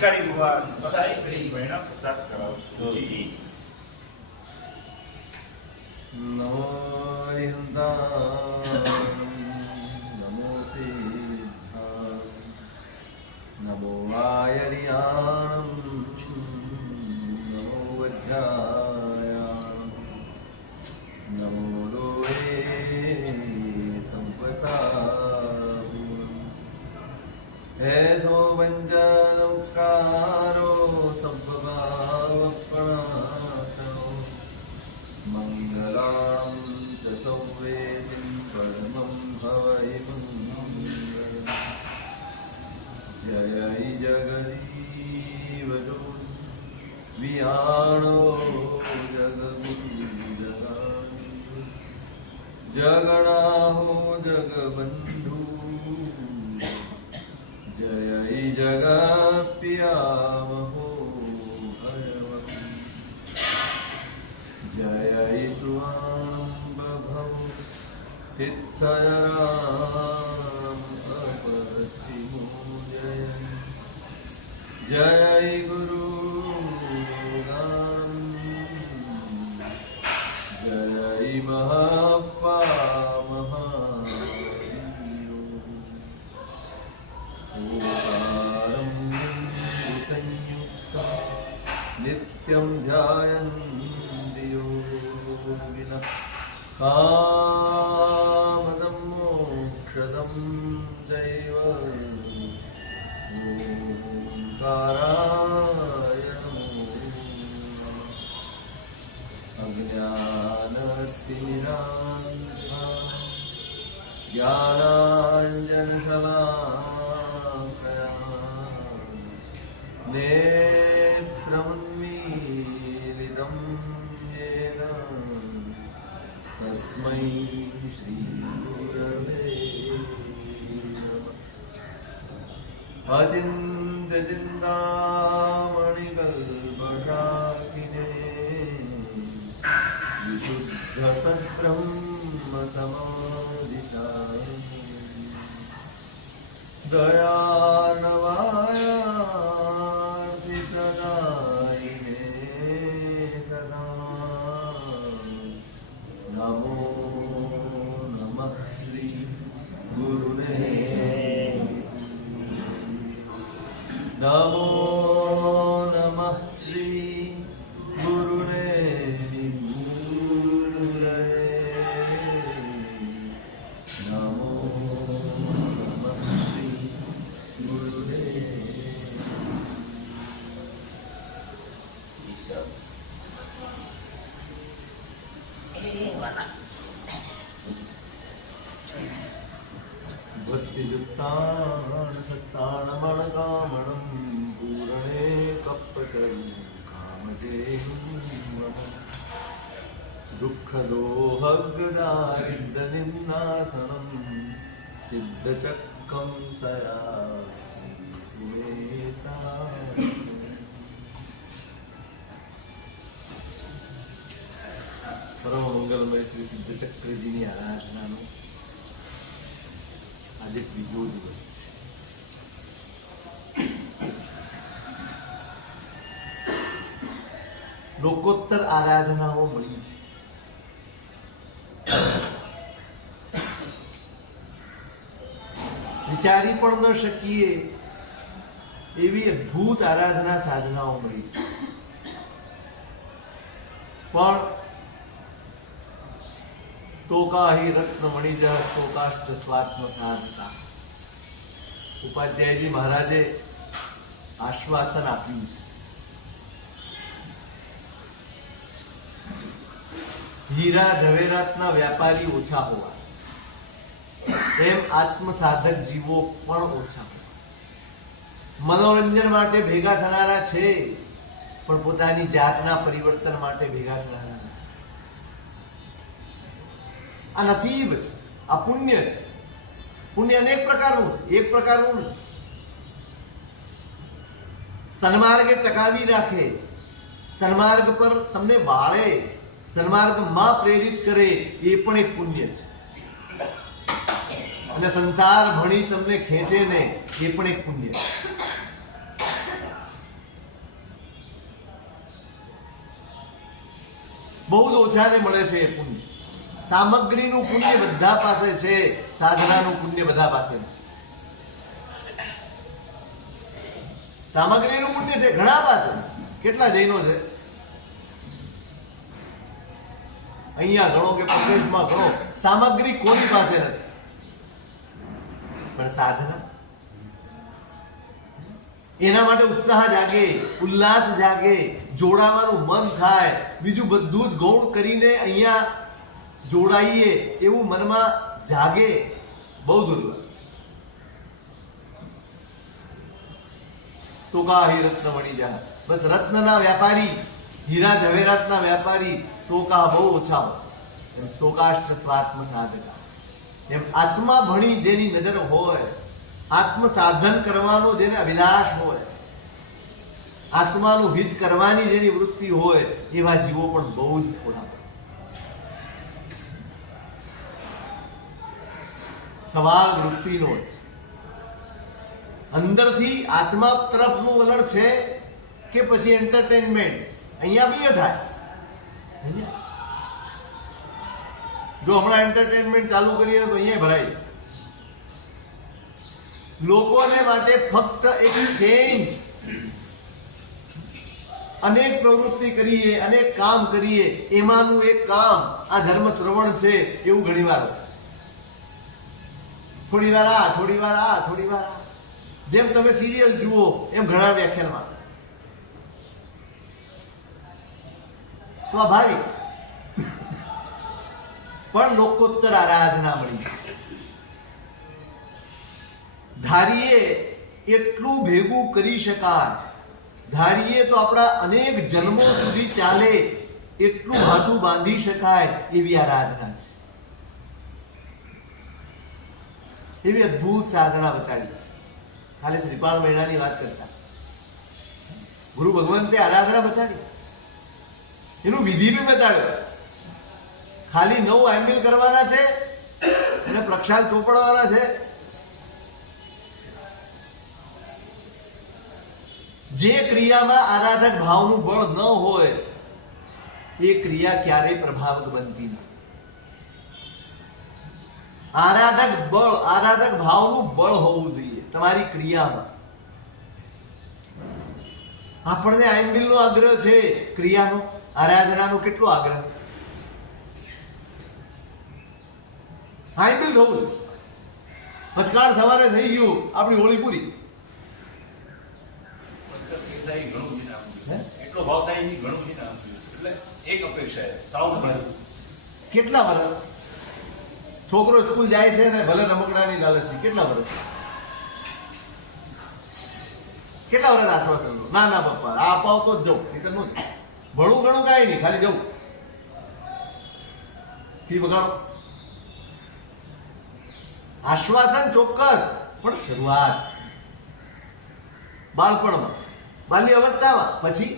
સંસ્કારી ભગવાન બધાય કરી ભણ્યા પ્રસાદ કરાવશો જી નમો હરિહંતાણં, નમો સિદ્ધાણં, નમો વાયરિયાણં, નમો વજ્રાયાણં, નમો લોહે સંપસાદું, હે સો પંચનમસ્કારો સબ્ભાવપણાસનો, મંગલામ ચ સૌવેદિં પરમં ભવૈ મંગલં, જય જગદીવજો વિયાણો જગદુર્જગાની, જગણાહો જગબંધુ, જય જગપ્યામહો ભયવં, જય સુવાણં બભવ તિથયરામ અપશ્ચિમો, જય ગુરુ જય મહાપા મહાવીરો, ઓંકારં સંયુક્તા નિત્યં ધ્યાયન્તિ યોગિનઃ, કામદં મોક્ષદં ચૈવ ઓંકારાય નમો નમઃ. અજ્ઞાનતિમિરાન્ધા જ્ઞાનાંજનશલાકયા નેત્રમન્મીલિतं येन तस्मै श्रीगुरवे नमः. अचिन्त्यचिन्तामणिकल्पशाकिने विशुद्धसद्ब्रह्मसमाधिताय दयार्णवायार्थितदायिने सदा नमो नमः श्री गुरुने, नमो नमः श्री गुरुने निसूरये, नमो नमः श्री गुरुने. भक्तियुक्तान् सत्तानमणकामणं पूरणे कप्पकरी कामधेनुं, दुःखदोहगदारिद्रनिम्नासनं सिद्धचक्रं सयासा. પરમ મંગલમય શ્રી સિદ્ધચક્રજીની આરાધનાનો આજે બીજો દિવસ છે. લોકોત્તર આરાધનાઓ મળી છે. વિચારી પણ ન શકીએ એવી અદ્ભુત આરાધના સાધનાઓ મળી છે. પણ સ્તોકાહિ રત્નમણિજ સ્તોકાષ્ટ સ્વાત્મસાધકા, ઉપાધ્યાયજી મહારાજે આશ્વાસન આપ્યું છે. હીરા ઝવેરાતના વ્યાપારી ઓછા હોવા, એમ આત્મસાધક જીવો પણ ઓછા હોવા. મનોરંજન માટે ભેગા થનારા છે, પણ પોતાની જાતના પરિવર્તન માટે ભેગા થનારા. આ નસીબ છે, આ પુણ્ય છે. પુણ્ય અનેક પ્રકારનું છે, એક પ્રકારનું નથી. સન્માર્ગે ટકાવી રાખે, સન્માર્ગ પર તમને વાળે, સન્માર્ગમાં પ્રેરિત કરે, એ પણ એક પુણ્ય છે. અને સંસાર ભણી તમને ખેંચે ને, એ પણ એક પુણ્ય છે. બહુ જ ઓછાને મળે છે એ પુણ્ય. સામગ્રીનું પુણ્ય બધા પાસે છે, સાધનાનું પુણ્ય બધા પાસે નથી. સામગ્રીનું પુણ્ય છે ઘણા પાસે. કેટલા જૈનો છે અહીંયા ગણો કે પ્રદેશમાં ગણો, સામગ્રી કોઈ પાસે નથી, પણ સાધના એના માટે ઉત્સાહ જાગે, ઉલ્લાસ જાગે, જોડાવાનું મન થાય. બીજું બધું જ ગૌણ કરીને અહીંયા જોડાઈએ એવું મનમાં જાગે, બહુ દુર્લભ છે. સ્તોકાહી રત્ન મળી જાય. બસ રત્નના વ્યાપારી, હીરા જવેરાતના વ્યાપારી સ્તોકા બહુ ઓછા હોય. એમ સ્તોકાષ્ટ સ્વાત્મ સાધકા, એમ આત્મા ભણી જેની નજર હોય, આત્મ સાધન કરવાનો જેને અભિલાષ હોય, આત્માનું હિત કરવાની જેની વૃત્તિ હોય, એવા જીવો પણ બહુ જ થોડા. સવાલ વૃત્તિનો જ. અંદરથી આત્મા તરફનું વલણ છે કે પછી એન્ટરટેનમેન્ટ? અહીંયા બી એ થાય. જો હમણાં એન્ટરટેનમેન્ટ ચાલુ કરીએ તો અહીંયા ભરાય. લોકોને માટે ફક્ત એક ચેન્જ, અનેક પ્રવૃત્તિ કરીએ, અનેક કામ કરીએ, એમાંનું એક કામ આ ધર્મ શ્રવણ છે એવું ઘણીવાર. થોડી વાર આ, થોડી વાર આ, થોડી વાર આ. જેમ તમે સિરિયલ જુઓ એમ ઘણા વ્યાખ્યાનમાં. સ્વાભાવિક. પણ લોકોત્તર આરાધના મળી. ધારીએ એટલું ભેગું કરી શકાય, ધારીએ તો આપણા અનેક જન્મો સુધી ચાલે એટલું હાથું બાંધી શકાય એવી આરાધના છે. એવી અદ્ભુત સાધના બતાડી છે. ખાલી શ્રીપાળ મહિનાની વાત કરતા ગુરુ ભગવંતે આરાધના બતાડી, એનું વિધિ બી બતાડ્યો. ખાલી 9 આંબિલ કરવાના છે અને પ્રક્ષાલ ચોપડવાના છે. જે ક્રિયામાં આરાધક ભાવનું બળ ન હોય એ ક્રિયા ક્યારેય પ્રભાવક બનતી નથી. આરાધક ભાવનું બળ હોવું જોઈએ તમારી ક્રિયામાં. આપણને આંબિલનો આગ્રહ છે, ક્રિયાનો, આરાધનાનો કેટલો આગ્રહ? આંબિલ થવું. પચકાળ સવારે થઈ ગયું, આપણી હોળી પૂરી. એટલો ભાવ થાય નહીં, ઘણું નહીં આપ્યું. એટલે એક અપેક્ષા છે, સાવ કેટલા વર્ષ છોકરો સ્કૂલ જાય છે ને ભલે રમકડાની લાલચથી? કેટલા વર્ષ આશ્વાસન? ના પપ્પા આ અપાવ તો જ જવું, નહીં તો નો. ભણું ઘણું કાંઈ નહીં, ખાલી જવું. ફી બગાડો. આશ્વાસન ચોક્કસ, પણ શરૂઆત બાળપણમાં, બાલ્ય અવસ્થામાં. પછી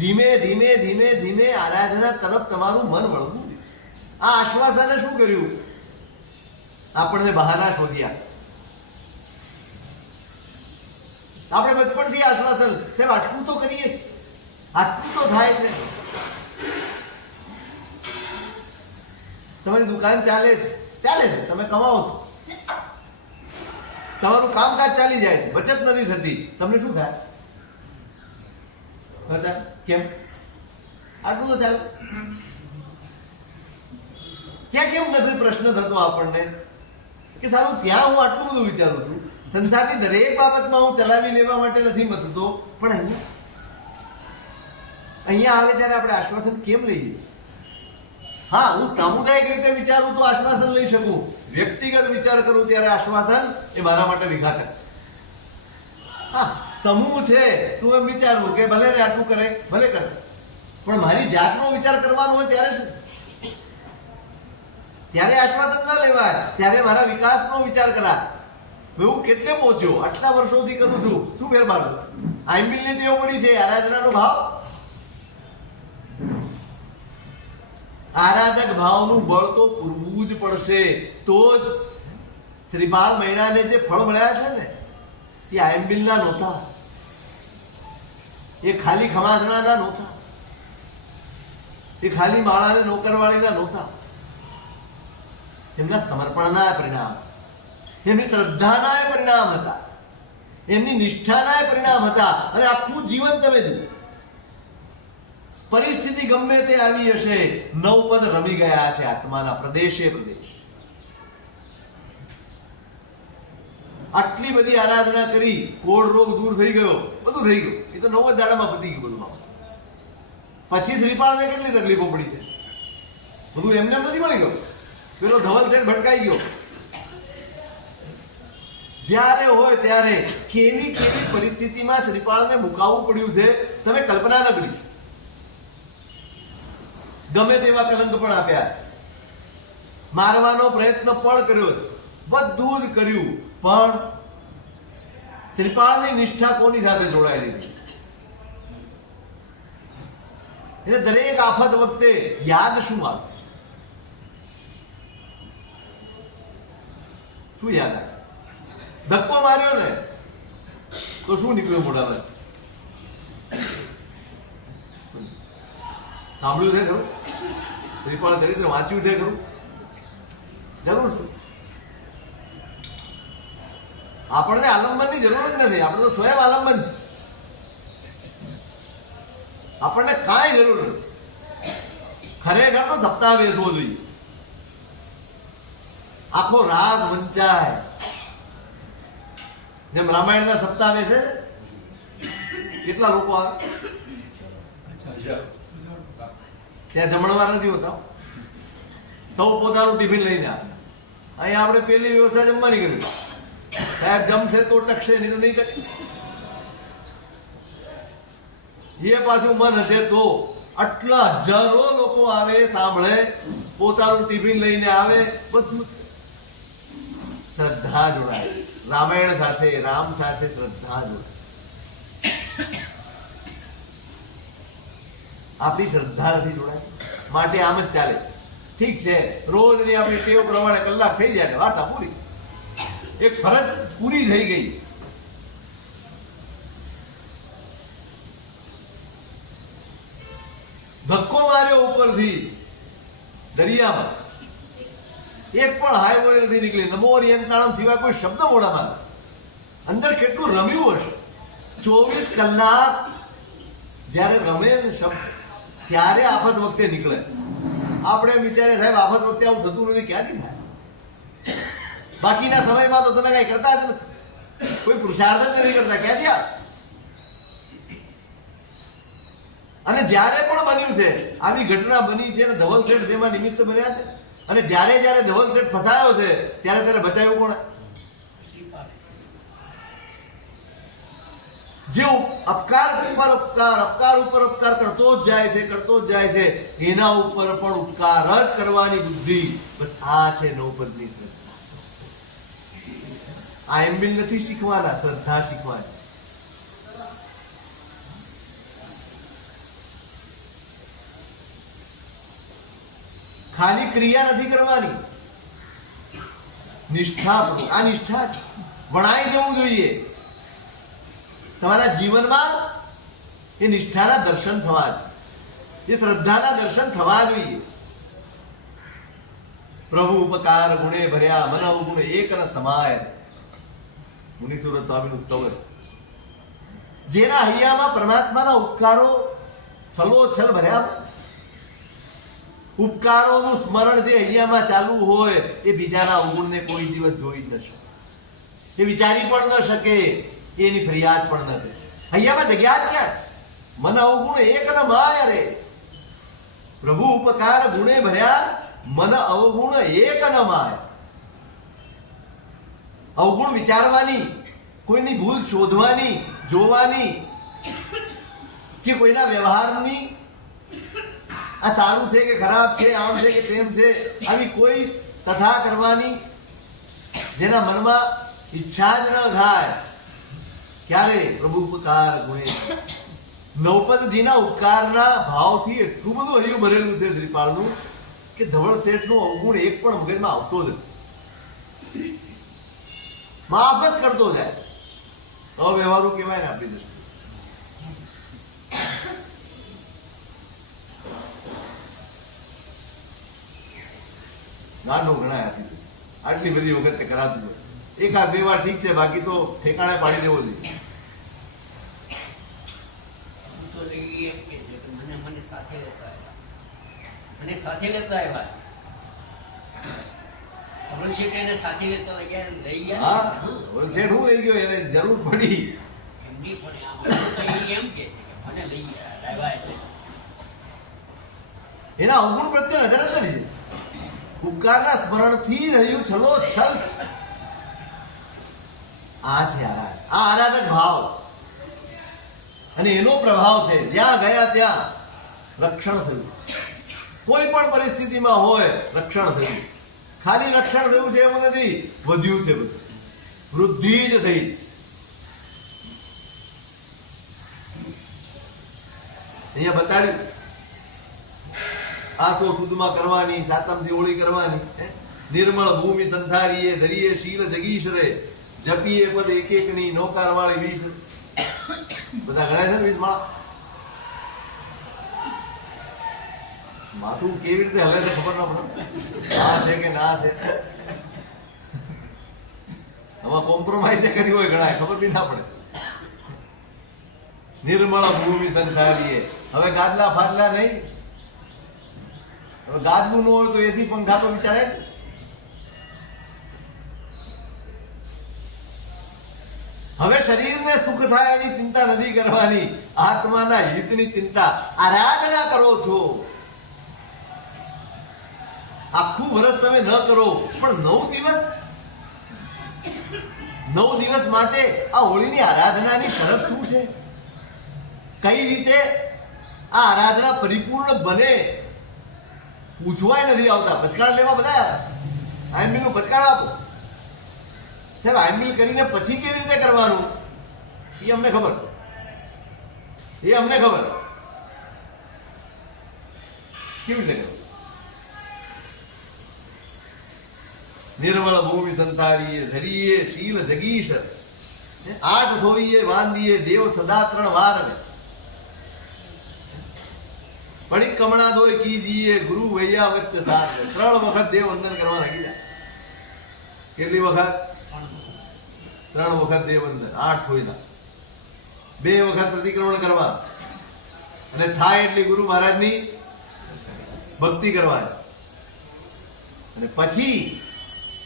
ધીમે ધીમે ધીમે ધીમે આરાધના તરફ તમારું મન વળવું. આ આશ્વાસને શું કર્યું? આપણને બહાના શોધ્યા. આપણે બચપણથી આશ્વાસન સાહેબ આટલું તો કરીએ છીએ, આટલું તો થાય છે. તમારી દુકાન ચાલે છે, તમે કમાવો છો, તમારું કામકાજ ચાલી જાય છે, બચત નથી થતી, તમને શું થાય? કેમ? આટલું તો ચાલે. ત્યાં કેમ નથી પ્રશ્ન થતો આપણને કે સારું ત્યાં હું આટલું બધું વિચારું છું, સંસારની દરેક બાબતમાં હું ચલાવી લેવા માટે નથી મથતો, પણ અહીંયા આવે ત્યારે આપણે આશ્વાસન કેમ લઈએ? હા, હું સામુદાયિક રીતે વિચારું તો આશ્વાસન લઈ શકું, વ્યક્તિગત વિચાર કરું ત્યારે આશ્વાસન એ મારા માટે વિઘાતક. હા, સમૂહ છે, તું એમ વિચારવું કે ભલે ને આટલું કરે, ભલે કરે, પણ મારી જાતનો વિચાર કરવાનો હોય ત્યારે શું? ત્યારે આશ્વાસન ન લેવાય, ત્યારે મારા વિકાસનો વિચાર કરાય. હું કેટલે પહોંચ્યો, આટલા વર્ષોથી કરું છું, શું ફેરફાર? આંબિલની ટેવ પડી છે, આરાધનાનો ભાવ. આરાધક ભાવનું બળ તો પૂરવું જ પડશે, તો જ શ્રીપાળ મહિનાને જે ફળ મળ્યા છે ને એ આંબિલના નહોતા, એ ખાલી ખમાસણાના નહોતા. એ ખાલી માળાને નોકરવાળીના નહોતા. એમના સમર્પણના પરિણામ, એમની શ્રદ્ધાના પરિણામ હતા, એમની નિષ્ઠાના પરિણામ હતા. અને આખું જીવન તમે જુઓ, પરિસ્થિતિ ગમે તે આવી હશે, નવપદ રમી ગયા છે આત્માના પ્રદેશે પ્રદેશ. આટલી બધી આરાધના કરી, કોઢ રોગ દૂર થઈ ગયો, બધું થઈ ગયું. એ તો 9 દાડામાં પતી ગયું બધું. પછી શ્રીપાળને કેટલી તકલીફો પડી છે. બધું એમને નથી મળી ગયું. પેલો ધવલ શેઠ ભટકાઈ ગયો. જ્યારે હોય ત્યારે કેવી કેવી પરિસ્થિતિમાં શ્રીપાળને મુકાવવું પડ્યું છે, તમે કલ્પના ન કરી. ગમે તેવા કલંક પણ આપ્યા, મારવાનો પ્રયત્ન પણ કર્યો, બધું જ કર્યું, પણ શ્રીપાળની નિષ્ઠા કોની સાથે જોડાયેલી હતી? એટલે દરેક આફત વખતે યાદ શું આવે? શું યાદ આવે? ધક્કો માર્યો ને તો શું નીકળ્યું મોઢામાં? સાંભળ્યું છે ખરું? શ્રીપાળ ચરિત્ર વાંચ્યું છે ખરું? જરૂર છે. આપણને આલંબનની જરૂર જ નથી. આપણે તો સ્વયં આલંબન છે. આપણને કાંઈ જરૂર નથી. ખરેખર તો સપ્તાહ બેસવો જોઈએ. આખો રાત વંચાય. જેમ રામાયણના સપ્તાહ બેસે છે, કેટલા લોકો આવે? ત્યાં જમણવાર નથી હોતા. સૌ પોતાનું ટિફિન લઈને આવે. અહીંયા આપણે પેલી વ્યવસ્થા જમવાની કરી. સાહેબ જમશે તો ટકશે, નહીં તો નહીં ટકે. એ પાછું મન હશે તો આટલા હજારો લોકો આવે, સાંભળે, પોતાનું ટિફિન લઈને આવે. બધું શ્રદ્ધા જોડાય. રામાયણ સાથે, રામ સાથે શ્રદ્ધા જોડાય. આપણી શ્રદ્ધા નથી જોડાય, માટે આમ જ ચાલે. ઠીક છે, રોજની આપણી ટેવ પ્રમાણે કલાક થઈ જાય, વાર્તા પૂરી. એક ફરજ પૂરી થઈ ગઈ. ધક્કો માર્યો ઉપરથી દરિયામાં, એક પણ હાય હોય નથી નીકળી. નમો યંત્રાણમ સિવાય કોઈ શબ્દ મોઢામાં. અંદર કેટલું રમ્યું હશે. 24 કલાક જ્યારે રમે શબ્દ, ત્યારે આફત વખતે નીકળે. આપણે વિચારે સાહેબ આફત વખતે આવું થતું નથી, ક્યાંથી થાય? બાકીના સમયમાં તો તમે કઈ કરતા જ નથી, કોઈ પુરુષાર્થ જ નથી કરતા. ક્યાંથી આ? અને જ્યારે પણ બન્યું છે, આવી ઘટના બની છે, ધવલ શેઠ જેમાં નિમિત્ત બન્યા છે. અને જ્યારે જ્યારે ધવલ શેઠ ફસાયો છે, ત્યારે ત્યારે બચાવ્યું કોણ? જે અપકાર ઉપર ઉપકાર, અપકાર ઉપર ઉપકાર કરતો જ જાય છે, કરતો જ જાય છે. એના ઉપર પણ ઉપકાર જ કરવાની બુદ્ધિ. બસ આ છે નવપદની શ્રદ્ધા. આ એમ્બિલ નથી શીખવાના, શ્રદ્ધા શીખવાની. ખાલી ક્રિયા નથી કરવાની, નિષ્ઠા. આ નિષ્ઠા છે, વણાઈ જવું જોઈએ તમારા જીવનમાં. એ નિષ્ઠાના દર્શન થવા જોઈએ, એ શ્રદ્ધાના દર્શન થવા જોઈએ. પ્રભુ ઉપકાર ગુણે ભર્યા, મન અવગુણ એક ન સમાય. મુનિસુરત સ્વામીનું સ્તવન. જેના હૈયામાં પરમાત્માના ઉપકારો છલોછલ ભર્યા, ઉપકારોનું સ્મરણ જે હૈયામાં ચાલુ હોય, એ બીજાના અવગુણને કોઈ દિવસ જોઈ ન શકે, એ વિચારી પણ ન શકે, એની ફરિયાદ પણ ન કરે. હૈયામાં જગ્યા જ ક્યાં? મન અવગુણ એક ન માય રે. પ્રભુ ઉપકાર ગુણે ભર્યા, મન અવગુણ એક ન માય. અવગુણ વિચારવાની, કોઈની ભૂલ શોધવાની, જોવાની, કે કોઈના વ્યવહારની આ સારું છે કે ખરાબ છે, આમ છે કે તેમ છે, આવી કોઈ કથા કરવાની જેના મનમાં ઈચ્છા જ ન થાય. ક્યારે? પ્રભુ ઉપકાર ગુણે. નવપદજીના ઉપકારના ભાવથી એટલું બધું હૈયું ભરેલું છે શ્રીપાળનું, કે ધવળ શેઠનું અવગુણ એક પણ મગજમાં આવતો જ નથી. માફ જ કરતો જાય. અવ્યવહારુ કહેવાય ને આપણી દ્રષ્ટિએ. ગાંડો ગણાય આપી આટલી બધી વખત તે કરાતું હોય. એકાદ બે વાર ઠીક છે, બાકી તો ઠેકાણે પાડી દેવો જોઈએ. તો એ એમ કે છે કે મને સાથે લેતા આવ્યા, મને સાથે લેતા આવ્યા. અમૃત શેઠ એને સાથે લેતા લઈ ગયા. હા, શેઠ હું લઈ ગયો, એને જરૂર પડી. એમની પણ આમ તો એ એમ કે છે કે મને લઈ ગયા આવ્યા એટલે એના અવગુણ પ્રત્યે નજર જ નથી. ઉપકારના સ્મરણથી રહ્યું છલો છલ. આ છે આ આરાધક ભાવ અને એનો પ્રભાવ છે. જ્યાં ગયા ત્યાં રક્ષણ થયું. કોઈ પણ પરિસ્થિતિમાં હોય રક્ષણ થયું. ખાલી રક્ષણ થયું છે એવું નથી, વધ્યું છે બધું, વૃદ્ધિ જ થઈ. અહીંયા બતાડ્યું આસો સુદમાં કરવાની, સાતમથી હોળી કરવાની. નિર્મળ ભૂમિ સંથારીએ ધરીએ શીલ જગીશ રે, જપીએ પદ એક એકની નોકાર વાળી વીસ. બધા ગણાય છે ને વીસ માળા. માથું કેવી રીતે હલે છે ખબર ના પડે, આ છે કે ના છે. આમાં કોમ્પ્રોમાઇઝ કરી હોય ગણાય, ખબર બી ના પડે. નિર્મળ ભૂમિ સંથારીએ. હવે ગાદલા ફાદલા નહીં. હવે ગાદલું ન હોય તો એસી પંખા તો વિચારે. હવે શરીરને સુખ થાય એની ચિંતા નથી કરવાની, આત્માના હિતની ચિંતા. આરાધના કરો છો. આખું વર્ષ તમે ન કરો પણ 9 દિવસ માટે આ હોળીની આરાધનાની શરત શું છે? કઈ રીતે આ આરાધના પરિપૂર્ણ બને પૂછવાય નથી આવતા. પચકાળ લેવા બધા આઈએમબી નું પચકાળ આપો સાહેબ. આઈએમબી કરીને પછી કેવી રીતે કરવાનું એ અમને ખબર, એ અમને ખબર કેવી રીતે કરવું. નિર્મળ ભૂમિ સંતારીએ ધરીએ શીલ જગીશ, 8 ધોઈએ વાંદીએ દેવ સદા 3 વાર. પડી કમણા દોય કીજીએ ગુરુ વૈયા વચ્ચે સાથ. 3 વખત દેવ વંદન કરવા લાગી જાય. કેટલી વખત? 3 વખત દેવ વંદન, 8 ધોઈના, 2 વખત પ્રતિક્રમણ કરવા, અને થાય એટલી ગુરુ મહારાજની ભક્તિ કરવાની. અને પછી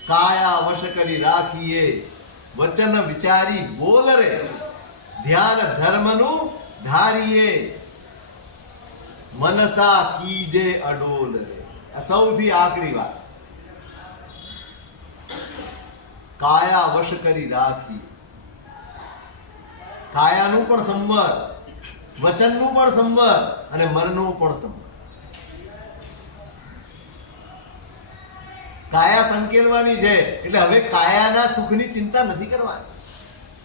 કાયા વશ કરી રાખીએ, વચન વિચારી બોલ રે, ધ્યાન ધર્મનું ધારીએ, મનસા કીજે અડોલ રે. આ સૌથી આખરી વાત. કાયા વશ કરી રાખી. કાયાનું પણ સંવર, વચનનું પણ સંવર અને મનનું પણ સંવર. કાયા સંકેલવાની છે એટલે હવે કાયાના સુખની ચિંતા નથી કરવાની.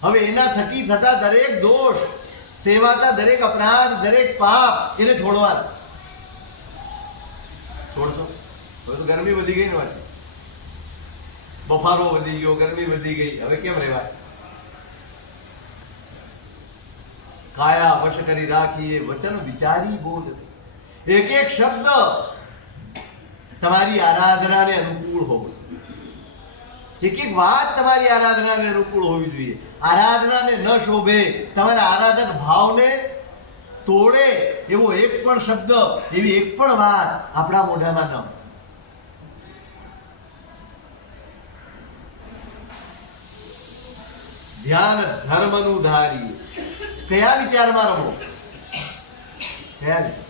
હવે એના થકી થતા દરેક દોષ, સેવાતા દરેક અપરાધ, દરેક પાપ એને છોડવાનું. છોડશો હવે તો ગરમી વધી ગઈ ને પાછી, બફારો વધી ગયો, ગરમી વધી ગઈ, હવે કેમ રહેવાય? કાયા વશ કરી રાખીએ, વચન વિચારી બોલ. એક એક શબ્દ તમારી આરાધનાને અનુકૂળ હોવો જોઈએ. એક એક વાત તમારી આરાધનાને અનુકૂળ હોવી જોઈએ. આરાધનાને ન શોભે, તમારા આરાધક ભાવને તોડે એવો એક પણ શબ્દ, એવી એક પણ વાત આપણા મોઢામાં ન હોય. ધ્યાન ધર્મનું ધારીએ. કયા વિચારમાં રહો? કયા વિચાર?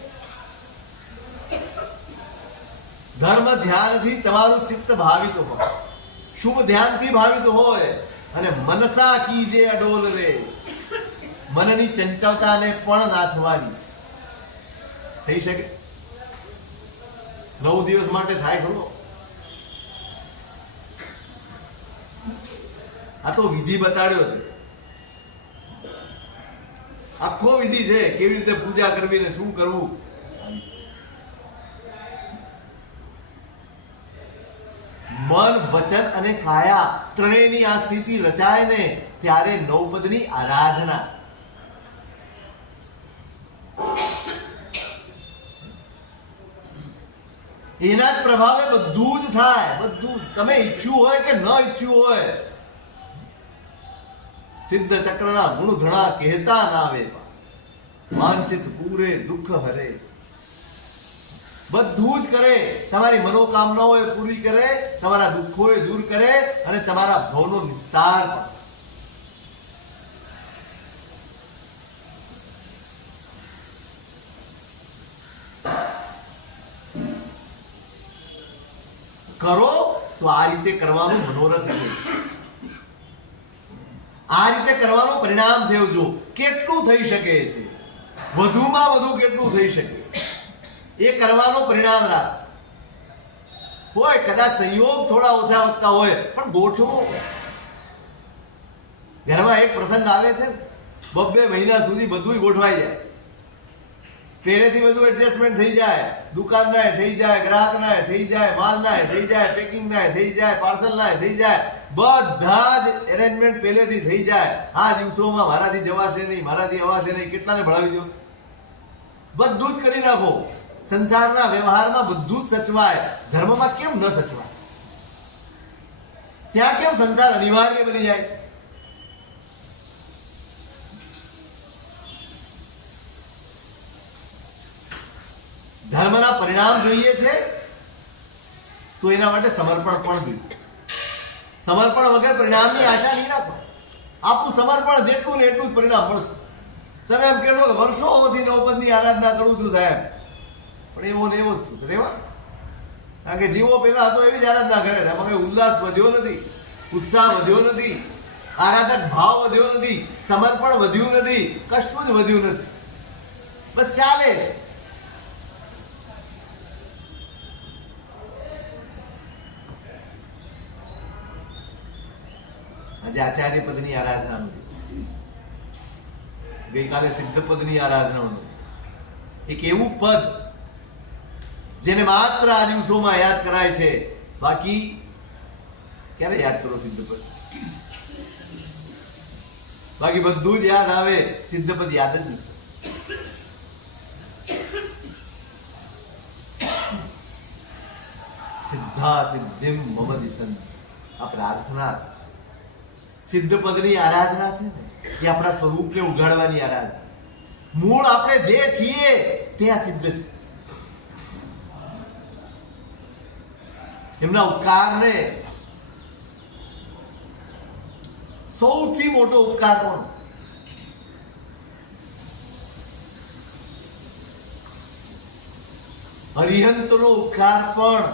ધર્મ ધ્યાનથી તમારું ચિત્ત ભાવિત હોય, શુભ ધ્યાનથી ભાવિત હોય, અને મનસા કીજે અડોલ રે, મનની ચંચળતાને પણ નાથવાની. થઈ શકે? 9 દિવસ માટે થાય ખરો? આ તો વિધિ બતાડ્યો છે, આખો વિધિ છે કેવી રીતે પૂજા કરવી ને શું કરવું. મન, વચન અને કાયા ત્રણેયની આ સ્થિતિ રચાય ને ત્યારે 9 પદની આરાધના. એના જ પ્રભાવે બધું જ થાય, બધું જ. તમે ઈચ્છ્યું હોય કે ન ઈચ્છ્યું હોય. સિદ્ધ ચક્રના ગુણ ઘણા કહેતા ના આવે, વાંછિત પૂરે દુઃખ હરે. બધું જ કરે, તમારી મનોકામનાઓ પૂરી કરે, તમારા દુઃખો દૂર કરે અને તમારા ભવનો વિસ્તાર પણ. કરો તો આ રીતે કરવાનું મનોરથ છે, આ રીતે કરવાનું પરિણામ સેવજો. કેટલું થઈ શકે છે, વધુમાં વધુ કેટલું થઈ શકે એ કરવાનું પરિણામ રાખ. હોય કદાચ સંયોગ થોડા ઓછા વધતા હોય પણ ગોઠવો. ઘરમાં એક પ્રસંગ આવે છે, 2 મહિના સુધી બધું ગોઠવાઈ જાય, પહેલેથી બધું એડજસ્ટમેન્ટ થઈ જાય, દુકાનના થઈ જાય, ગ્રાહકના થઈ જાય, માલના થઈ જાય, પેકિંગના થઈ જાય, પાર્સલના થઈ જાય, બધા જ એરેન્જમેન્ટ પહેલેથી થઈ જાય. આ દિવસોમાં મારાથી જવાશે નહીં, મારાથી અવાશે નહીં, કેટલાને ભણાવી દો, બધું જ કરી નાખો. સંસારના વ્યવહારમાં બધું જ સચવાય, ધર્મમાં કેમ ન સચવાય? ત્યાં કેમ સંસાર અનિવાર્ય બની જાય? ધર્મના પરિણામ જોઈએ છે તો એના માટે સમર્પણ પણ જોઈએ. સમર્પણ વગર પરિણામની આશા નહીં રાખો. આપણું સમર્પણ જેટલું ને એટલું જ પરિણામ મળશે. તમે એમ કહેશો કે વર્ષોથી નવપદની આરાધના કરું છું સાહેબ, પણ એવો ને એવો જ છું, રેવા. કારણ કે જીવો પહેલા હતો એવી જ આરાધના કરે છે, એમાં કઈ ઉલ્લાસ વધ્યો નથી, ઉત્સાહ વધ્યો નથી, આરાધક ભાવ વધ્યો નથી, સમર્પણ વધ્યું નથી, કશું જ વધ્યું નથી. બસ ચાલે. આજે આચાર્ય પદની આરાધનાનું દિવસ, ગઈકાલે સિદ્ધ પદની આરાધનાનું દિવસ. એક એવું પદ જેને માત્ર આ દિવસોમાં યાદ કરાય છે, બાકી ક્યારે યાદ કરો સિદ્ધ પદ? બાકી બધું જ યાદ આવે, સિદ્ધ પદ યાદ જ નહીં. સિદ્ધા સિદ્ધિમ મમ દિસન, આ પ્રાર્થના સિદ્ધ પદની આરાધના છે ને, એ આપણા સ્વરૂપને ઉગાડવાની આરાધના છે. મૂળ આપણે જે છીએ તે આ સિદ્ધ છે. એમના ઉપકારને સૌથી મોટો ઉપકાર કોણ? હરિહંતનો ઉપકાર પણ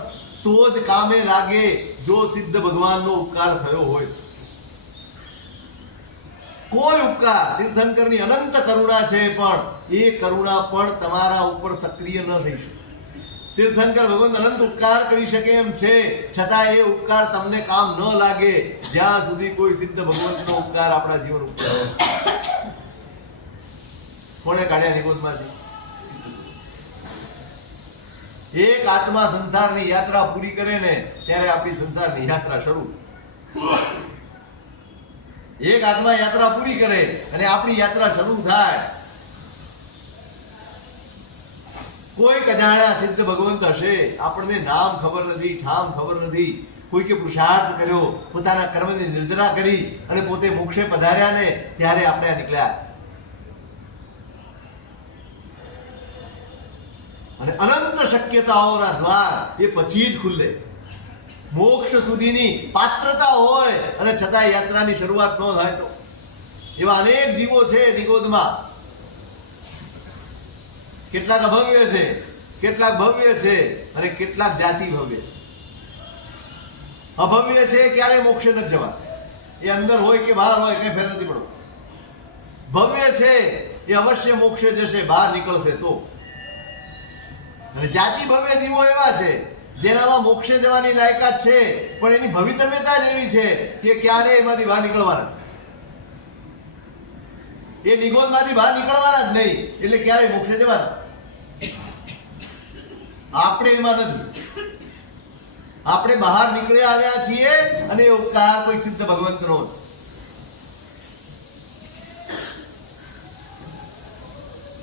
તો જ કામે લાગે જો સિદ્ધ ભગવાનનો ઉપકાર થયો હોય. કોઈ ઉપકાર, તીર્થંકરની અનંત કરુણા છે પણ એ કરુણા પણ તમારા ઉપર સક્રિય ન થઈ શકે. તીર્થંકર ભગવાન અનંત ઉપકાર કરી શકે એમ છે, છતાં એ ઉપકાર તમને કામ ન લાગે જ્યાં સુધી કોઈ સિદ્ધ ભગવંતનો ઉપકાર આપણા જીવન ઉપર. કોણે કાઢ્યા નિગોદમાંથી? એક આત્મા સંસારની યાત્રા પૂરી કરે ને ત્યારે આપણી સંસારની યાત્રા શરૂ. એક આત્મા યાત્રા પૂરી કરે અને આપણી યાત્રા શરૂ થાય. કોઈક અજાણ્યા સિદ્ધ ભગવંત હશે, આપણને નામ ખબર નથી, ઠામ ખબર નથી, કોઈકે પુરુષાર્થ કર્યો, પોતાના કર્મની નિર્જરા કરી અને પોતે મોક્ષે પધાર્યા ને ત્યારે આપણે આ નીકળ્યા. અને અનંત શક્યતાઓના દ્વાર એ પછી જ ખુલ્લે. મોક્ષ સુધીની પાત્રતા હોય અને છતાં યાત્રાની શરૂઆત ન થાય તો એવા અનેક જીવો છે નિગોદમાં. કેટલાક અભવ્ય છે, કેટલાક ભવ્ય છે અને કેટલાક જાતિ ભવ્ય. અભવ્ય છે ક્યારે મોક્ષે ન જવા, એ અંદર હોય કે બહાર હોય કઈ ફેર નથી પડતો. ભવ્ય છે એ અવશ્ય મોક્ષે જશે, બહાર નીકળશે તો. અને જાતિ ભવ્ય જીવો એવા છે જેનામાં મોક્ષે જવાની લાયકાત છે પણ એની ભવિતવ્યતા જ એવી છે કે ક્યારે એમાંથી બહાર નીકળવાના. એ નિગોદમાંથી બહાર નીકળવાના જ નહીં, એટલે ક્યારે મોક્ષે જવાના. આપણે એમાં નથી. આપણે બહાર નીકળી આવ્યા છીએ અને એ ઉપકાર કોઈ સિદ્ધ ભગવંતનો.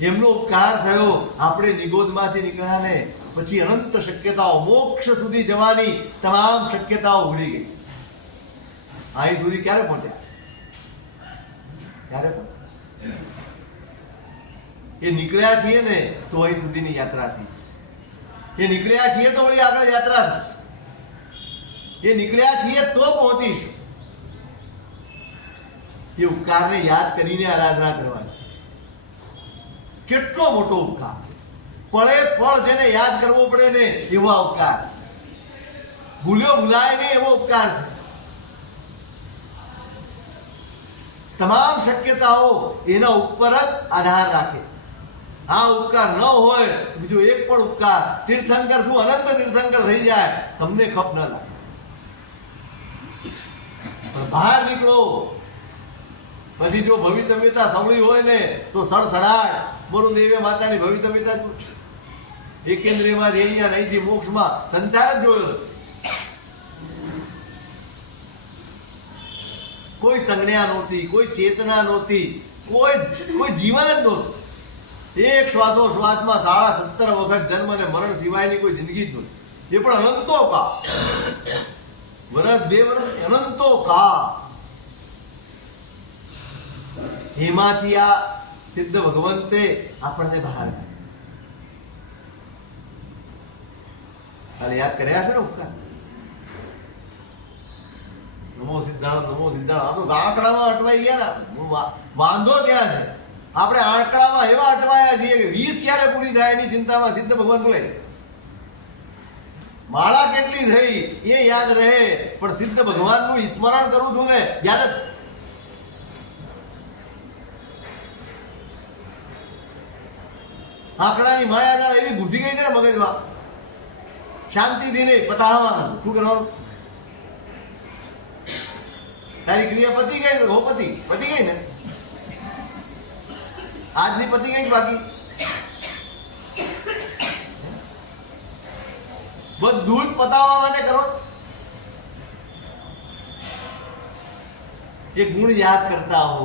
એમનો ઉપકાર થયો, આપણે નિગોદમાંથી નીકળ્યા ને પછી અનંત શક્યતાઓ, મોક્ષ સુધી જવાની તમામ શક્યતાઓ ભૂલી ગઈ. અહીં સુધી ક્યારે પહોંચ્યા? ક્યારે પહોંચ્યા? એ નીકળ્યા છીએ ને તો અહીં સુધીની યાત્રા થઈ. એ નીકળ્યા છીએ તો વળી આગળ યાત્રા થઈ. એ નીકળ્યા છીએ તો પહોંચીશું. એ ઉપકારને યાદ કરીને આરાધના કરવાની. કેટલો મોટો ઉપકાર! પળે પળ જેને યાદ કરવો પડે ને એવો ઉપકાર, ભૂલ્યો ભૂલાય નહીં એવો ઉપકાર છે. તમામ શક્યતાઓ એના ઉપર જ આધાર રાખે. આ ઉપકાર ન હોય બીજો એક પણ ઉપકાર, તીર્થંકર શું અનંત તીર્થંકર થઈ જાય, તમને ખપ ન લાગે. પણ બહાર નીકળો પછી જો ભવિતવ્યતા સાંભળી હોય ને તો સડસડાટ બોલું દેવે માતાની ભવિતવ્યતા એકેન્દ્રિયમાં રહી નહીંથી મોક્ષમાં સંસાર જ જોયો. કોઈ સંજ્ઞા નહોતી, કોઈ ચેતના નહોતી, કોઈ જીવન જ નહોતું. એક શ્વાસોશ્વાસમાં 17.5 વખત જન્મ અને મરણ સિવાયની કોઈ જિંદગી જ નહોતી. એ પણ અનંતો કા, વર્ષ 2 વર્ષ અનંતો કા. એમાંથી આ સિદ્ધ ભગવંતે આપણને બહાર યાદ કર્યા છે ને ઉપકાર. નમો સિદ્ધાર્થ, નમો સિદ્ધાર્થ. આપણે આંકડામાં અટવાઈ ગયા ને, વાંધો ત્યાં છે. આપણે આંકડામાં એવા અટવાયા છીએ કે 20 ક્યારે પૂરી થાય એની ચિંતામાં સિદ્ધ ભગવાન બોલે. માળા કેટલી થઈ એ યાદ રહે, પણ સિદ્ધ ભગવાનનું સ્મરણ કરું છું ને યાદ જ. આંકડાની માયાજાળ એવી ઘૂસી ગઈ છે ને મગજમાં. શાંતિથી નહીં પતાવવાનું. શું કરવાનું? તારી ક્રિયા પતી ગઈ હો, પતી ગઈ ને આજની પતી ગઈ બાકી બધું જ પતાવવા માટે કરો. એ ગુણ યાદ કરતા હો,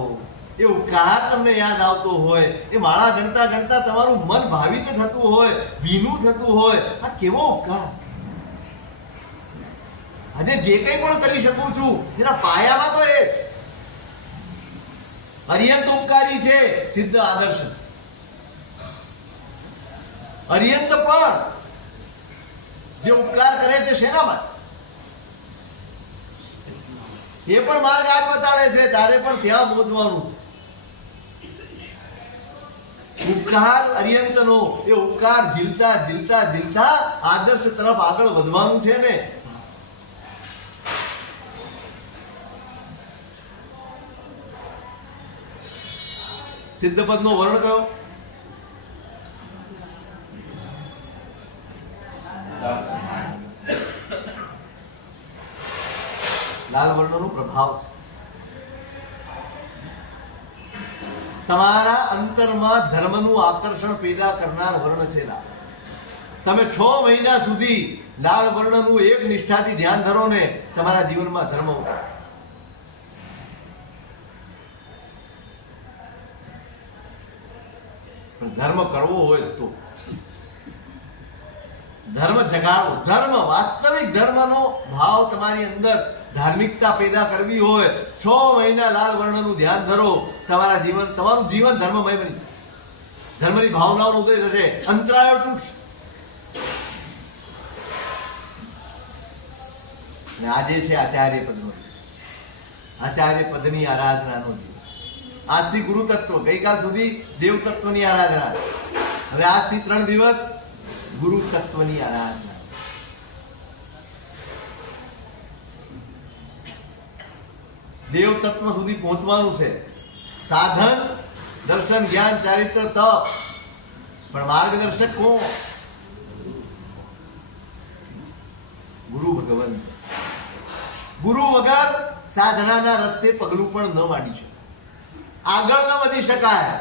એ ઉપકાર તમને યાદ આવતો હોય, એ માળા ગણતા ગણતા તમારું મન ભાવિત થતું હોય, ભીનું થતું હોય, આ કેવો ઉપકાર! આજે જે કંઈ પણ કરી શકું છું એના પાયામાં તો એ અર્યંત ઉપકારી છે સિદ્ધ આદર્શ. અર્યંત પણ જે ઉપકાર કરે છે શેનામાં? એ પણ માર્ગ આજ બતાડે છે, તારે પણ ત્યાં પહોંચવાનું. ઉપકાર અર્યંતનો, એ ઉપકાર ઝીલતા ઝીલતા ઝીલતા આદર્શ તરફ આગળ વધવાનું છે ને. સિદ્ધપદનો વર્ણ કયો? લાલ વર્ણનો પ્રભાવ છે. તમારા અંતરમાં ધર્મનું આકર્ષણ પેદા કરનાર વર્ણ છે લાલ. તમે 6 મહિના સુધી લાલ વર્ણનું એક નિષ્ઠાથી ધ્યાન ધરો ને, તમારા જીવનમાં ધર્મ ઉતરે. ધર્મ કરવો હોય તો ધર્મ જગાડો. ધર્મ, વાસ્તવિક ધર્મનો ભાવ તમારી અંદર, ધાર્મિકતા પેદા કરવી હોય, 6 મહિના લાલ વર્ણનું ધ્યાન ધરો. તમારું જીવન ધર્મમય બની, ધર્મની ભાવનાઓનો ઉદય થશે, અંતરાયો તૂટશે. આજે છે આચાર્ય પદનો, આચાર્ય પદની આરાધનાનો દિવસ. આજથી ગુરુ તત્વ, ગઈકાલ સુધી દેવ તત્વની આરાધના, હવે આજથી 3 દિવસ ગુરુ તત્વની આરાધના. દેવ તત્વ સુધી પહોંચવાનું છે. સાધન, દર્શન, જ્ઞાન, ચારિત્ર, તપ, પણ માર્ગદર્શક કોણ? ગુરુ ભગવાન. ગુરુ વગર સાધનાના રસ્તે પગલું પણ ન માંડી શકે, આગળ ન વધી શકાય.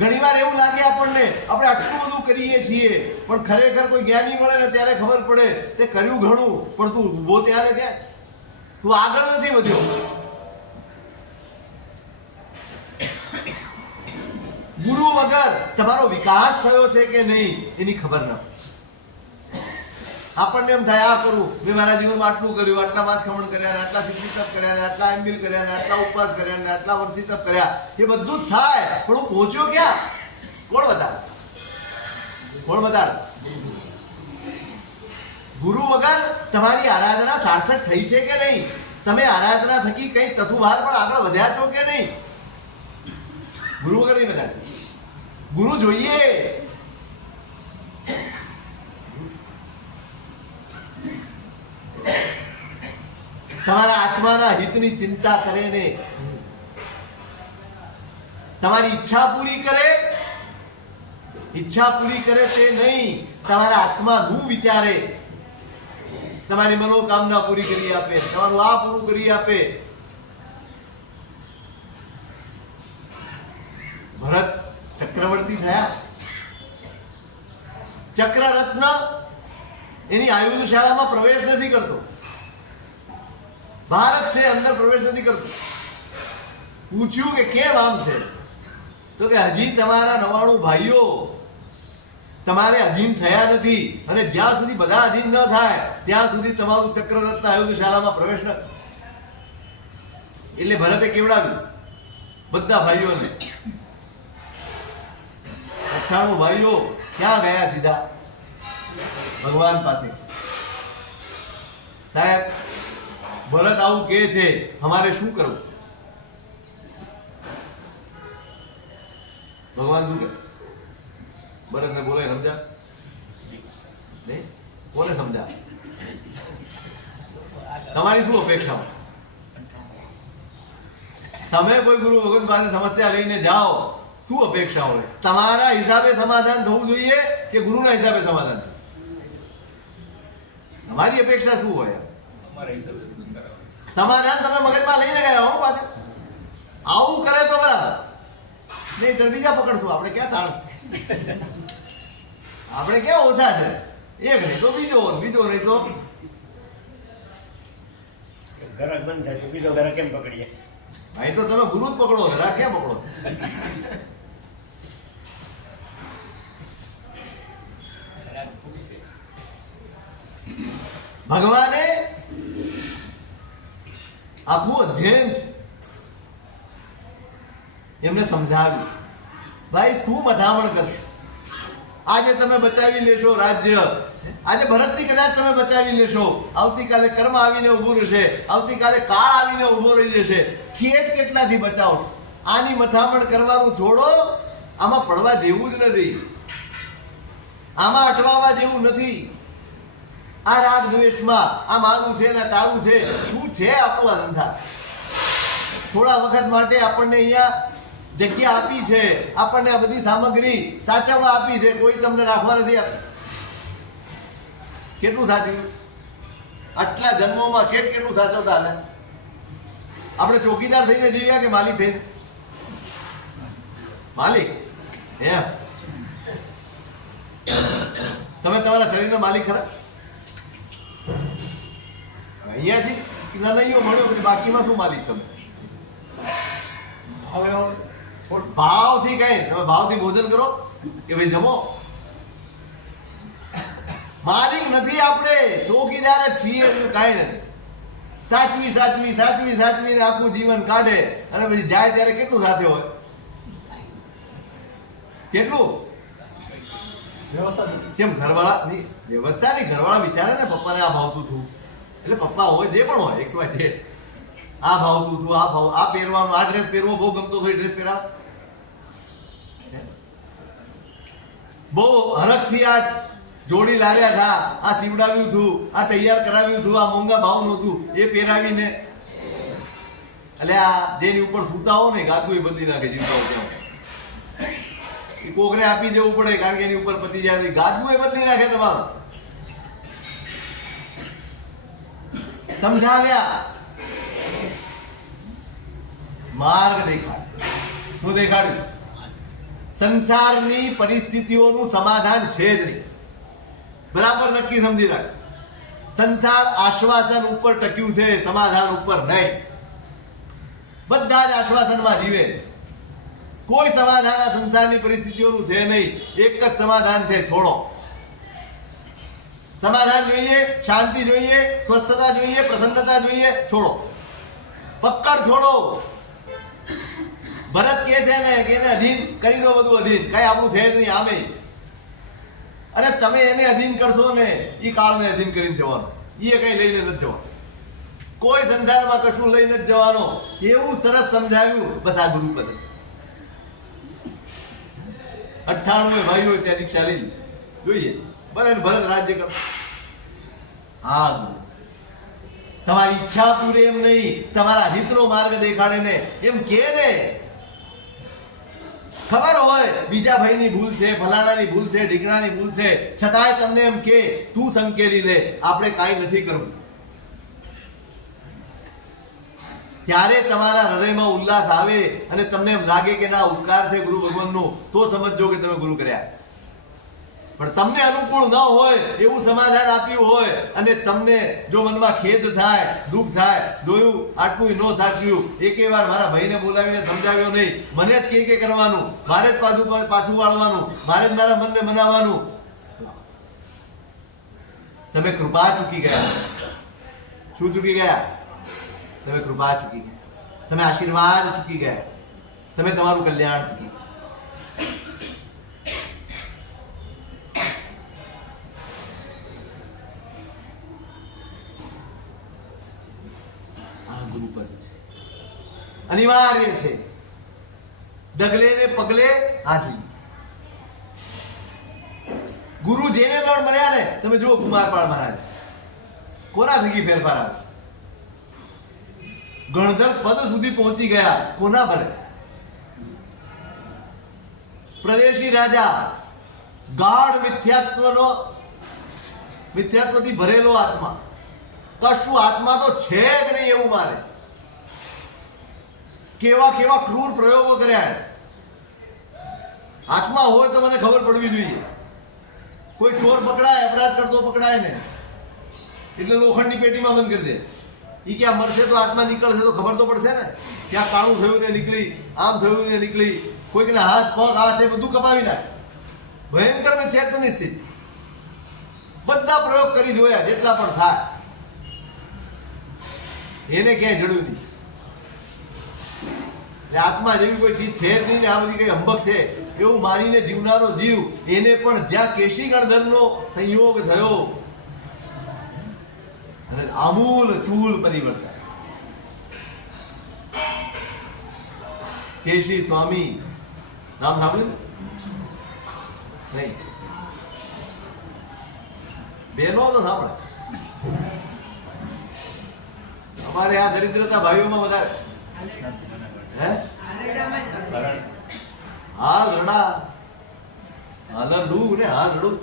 ઘણીવાર એવું લાગે આપણને, આપણે આટલું બધું કરીએ છીએ, પણ ખરેખર કોઈ જ્ઞાની મળે ને ત્યારે ખબર પડે તે કર્યું ઘણું, પણ તું ઊભો ત્યાં ને ત્યાં, તું આગળ નથી વધ્યો. ગુરુ વગર તમારો વિકાસ થયો છે કે નહીં એની ખબર ન. આપણને એમ થાય આ કરું, મેં મારા જીવનમાં આટલું કર્યું, આટલા માસ ખમણ કર્યા, આટલા સિદ્ધિ તપ કર્યા, આટલા એમબીલ કર્યા, આટલા ઉપવાસ કર્યા, આટલા વર્ષી તપ કર્યા, એ બધું જ થાય, પણ હું પહોંચ્યો ક્યાં? કોણ બતાવે? કોણ બતાવે? ગુરુ વગર તમારી આરાધના સાર્થક થઈ છે કે નહીં? તમે આરાધના થકી કઈ તસુભાર પણ આગળ વધ્યા છો કે નહીં? ગુરુ વગર નહીં બતાવે. ગુરુ જોઈએ. તમારા આત્માના હિતની ચિંતા કરે ને તમારી ઈચ્છા પૂરી કરે, ઈચ્છા પૂરી કરે તે નહીં, તમારા આત્માનું વિચારે, તમારી મનોકામના પૂરી કરી આપે, તમારું આ પૂરું કરી આપે. ભરત ચક્રવર્તી થયા. ચક્રરત્ન એની આયુધ શાળામાં પ્રવેશ નથી કરતો. ભારત છે અંદર પ્રવેશ નથી કરતો. પૂછ્યું કે કેમ આમ છે? તો કે હજી તમારા 99 ભાઈઓ તમારે અધીન થયા નથી, અને જ્યાં સુધી બધા અધીન ન થાય ત્યાં સુધી તમારું ચક્રરત્ન આયુધ શાળામાં પ્રવેશ ન. એટલે ભરતે કેવડાવ્યું બધા ભાઈઓને. 98 ભાઈઓ ક્યાં ગયા? સીધા ભગવાન પાસે. સાહેબ, ભરત આવું કે છે, અમારે શું કરવું? ભગવાન શું કહે? ભરતને બોલે સમજા નહીં? કોને સમજા? તમારી શું અપેક્ષા? તમે કોઈ ગુરુ ભગવાન પાસે સમસ્યા લઈને જાઓ, શું અપેક્ષા હોય? તમારા હિસાબે સમાધાન થવું જોઈએ કે ગુરુના હિસાબે સમાધાન? તમારી અપેક્ષા શું હોય? સમાધાન તમે મગજમાં લઈને ગયા હો પાસે. આવું કરે તો બરાબર, નહીં તો બીજા પકડશું. આપણે ક્યાં તાણ છે? આપણે ક્યાં ઓછા છે? એક નહીં તો બીજો, બીજો નહીં તો ઘર બંધ થાય તો બીજો ઘર કેમ પકડીએ? અહીં તો તમે ગુરુ જ પકડો, ઘરા ક્યાં પકડો? ભગવાને આખું અધ્યયન છે, એમને સમજાવ્યું ભાઈ શું મથામણ કરશો? આજે તમે બચાવી લેશો રાજ્ય, આજે ભરતથી કદાચ તમે બચાવી લેશો, આવતીકાલે કર્મ આવીને ઊભું રહેશે, આવતીકાલે કાળ આવીને ઊભો રહી જશે. કેટલાથી બચાવશો? આની મથામણ કરવાનું છોડો. આમાં પડવા જેવું જ નથી, આમાં અટવાવા જેવું નથી. આ રાગ દ્વેષમાં આ મારું છે ને તારું છે, શું છે આપણું આ ધંધા? થોડા વખત માટે આપણને અહીંયા જગ્યા આપી છે, આપણને આ બધી સામગ્રી સાચવવા આપી છે, કોઈ તમને રાખવા નથી આપી. કેટલું સાચવ્યું? આટલા જન્મોમાં કેટલું સાચવતા હતા? આપણે ચોકીદાર થઈને જીવ્યા કે માલિક થઈને? માલિક. એમ તમે તમારા શરીરના માલિક ખરા? અહીંયાથી નનૈયો મળ્યો, બાકીમાં શું માલિક? તમે ભાવથી કઈ, તમે ભાવથી ભોજન કરો કે ભાઈ જમો. માલિક નથી આપણે, ચોકીદાર જ છીએ, બીજું કાંઈ નથી. સાચવી સાચવી સાચવી સાચવીને આખું જીવન કાઢે, અને પછી જાય ત્યારે કેટલું સાથે હોય? કેટલું? કેમ ઘરવાળા વ્યવસ્થા નહીં, ઘરવાળા વિચારે ને પપ્પાને આ ભાવતું થયું, એટલે પપ્પા હોય જે પણ હોય XY Z, આ ભાવતું થયું, આ ભાવ, આ પહેરવાનું, આ ડ્રેસ પહેરવો બહુ ગમતો હોય, ડ્રેસ પહેરાવ. બહુ હરખથી આ જોડી લાવ્યા હતા, આ સીવડાવ્યું હતું, આ તૈયાર કરાવ્યું હતું, આ મોંઘા ભાવનું હતું, એ પહેરાવીને એટલે આ જેની ઉપર સૂતા હો ને ગાદું એ બદલી નાખે. જીવતા હોય ત્યાં કોકને આપી દેવું પડે, કારણ કે એની ઉપર પતી જાય, ગાદું એ બદલી નાખે. તમારું સમજાવ્યા, માર્ગ દેખાડ. શું દેખાડ્યું? સંસારની પરિસ્થિતિઓનું સમાધાન છે જ નહીં. બરાબર નક્કી સમજી રાખ. સંસાર આશ્વાસન ઉપર ટક્યું છે, સમાધાન ઉપર નહીં. બધા જ આશ્વાસનમાં જીવે, કોઈ સમાધાન આ સંસારની પરિસ્થિતિઓનું છે નહીં. એક જ સમાધાન છે, છોડો. સમાધાન જોઈએ, શાંતિ જોઈએ, સ્વસ્થતા જોઈએ, પ્રસન્નતા જોઈએ, છોડો, પકડ છોડો. ભરત કે છે ને કે એને અધીન કરી દો, બધું અધીન, કઈ આપણું છે જ નહીં આમે. અને તમે એને અધીન કરશો ને એ કાળને અધીન કરીને જવાનો, એ કઈ લઈને નથી જવાનો, કોઈ સંસારમાં કશું લઈને જ જવાનો. એવું સરસ સમજાવ્યું. બસ આ ગુરુ પદ 98 ભાઈઓ ત્યાં દીક્ષા લઈ જોઈએ, બરાબર, ભરત રાજ્ય કર. હા, ગુરુ તમારી ઈચ્છા પૂરે એમ નહીં, તમારા હિતનો માર્ગ દેખાડે ને એમ કે ને. ખબર હોય બીજા ભાઈની ભૂલ છે, ફલાણાની ભૂલ છે, ઢીકણાની ભૂલ છે, છતાંય તમને એમ કે તું સંકેલી લે, આપણે કાંઈ નથી કરવું. ત્યારે તમારા હૃદયમાં ઉલ્લાસ આવે અને તમને એમ લાગે કે ના ઉપકાર છે ગુરુ ભગવાનનો, તો સમજો કે તમે ગુરુ કર્યા. પણ તમને અનુકૂળ ન હોય એવું સમાધાન આપ્યું હોય અને તમને જો મનમાં ખેદ થાય, દુઃખ થાય, જોયું આટલું ન સાચ્યું, એકે વાર મારા ભાઈને બોલાવીને સમજાવ્યો નહીં, મને જ કે કરવાનું, મારે જ પાછું વાળવાનું, મારે જ મારા મનને મનાવવાનું, તમે કૃપા ચૂકી ગયા. શું ચૂકી ગયા? તમે કૃપા ચૂકી ગયા, તમે આશીર્વાદ ચૂકી ગયા, તમે તમારું કલ્યાણ ચૂકી ગયા. અનિવાર્ય છે, ડગલે ને પગલે આ જોઈએ. ગુરુ જેને પણ મળ્યા ને, તમે જુઓ કુમારપાળ મહારાજ કોના થકી ફેરફાર આવે, ગણધર પદ સુધી પહોંચી ગયા. કોના ભલે? પ્રદેશી રાજા, ગાઢ મિથ્યાત્વથી ભરેલો આત્મા, કશું આત્મા તો છે જ નહીં એવું માને. કેવા કેવા ક્રૂર પ્રયોગો કર્યા. આત્મા હોય તો મને ખબર પડવી જોઈએ. કોઈ ચોર પકડાય, અપરાધ કરતો પકડાય ને એટલે લોખંડની પેટીમાં બંધ કરી દે. એ ક્યાં મરશે તો આત્મા નીકળશે તો ખબર તો પડશે ને. ક્યાં કાળું થયું ને નીકળી, આમ થયું ને નીકળી, કોઈકને હાથ પગ હાથ એ બધું કપાવી નાખે. ભયંકર મિથ્યાત્વની સ્થિતિ. બધા પ્રયોગ કરી જોયા જેટલા પણ થાય, એને ક્યાંય જડ્યું નહીં. આત્મા જેવી કોઈ ચીજ છે જ નહીં ને આ બધી કઈ અંબક છે એવું મારીને જીવનારો જીવ, એને પણ જ્યાં કેશી ગણધરનો સંયોગ થયો અને આમૂલ ચૂલ પરિવર્તન. કેશી સ્વામી નામ સાંભળ્યું નહીં? બેનો તો સાંભળે. અમારે આ દરિદ્રતા ભાઈઓમાં વધારે. હાલ રડા, હાલરડું ને હાલરડું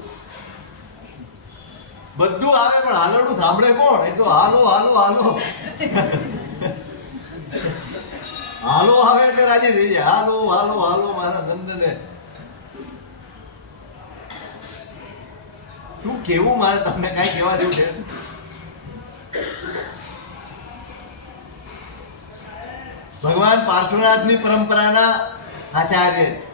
બધું આવે પણ હાલરડું સાંભળે કોણ? એ તો હાલો હાલો હાલો હાલો આવે એટલે રાજી થઈ જાય. હાલો હાલો હાલો મારા ધંધને. શું કેવું મારે તમને? કઈ કહેવા જેવું છે? ભગવાન પાર્શ્વનાથની પરંપરાના આચાર્ય છે.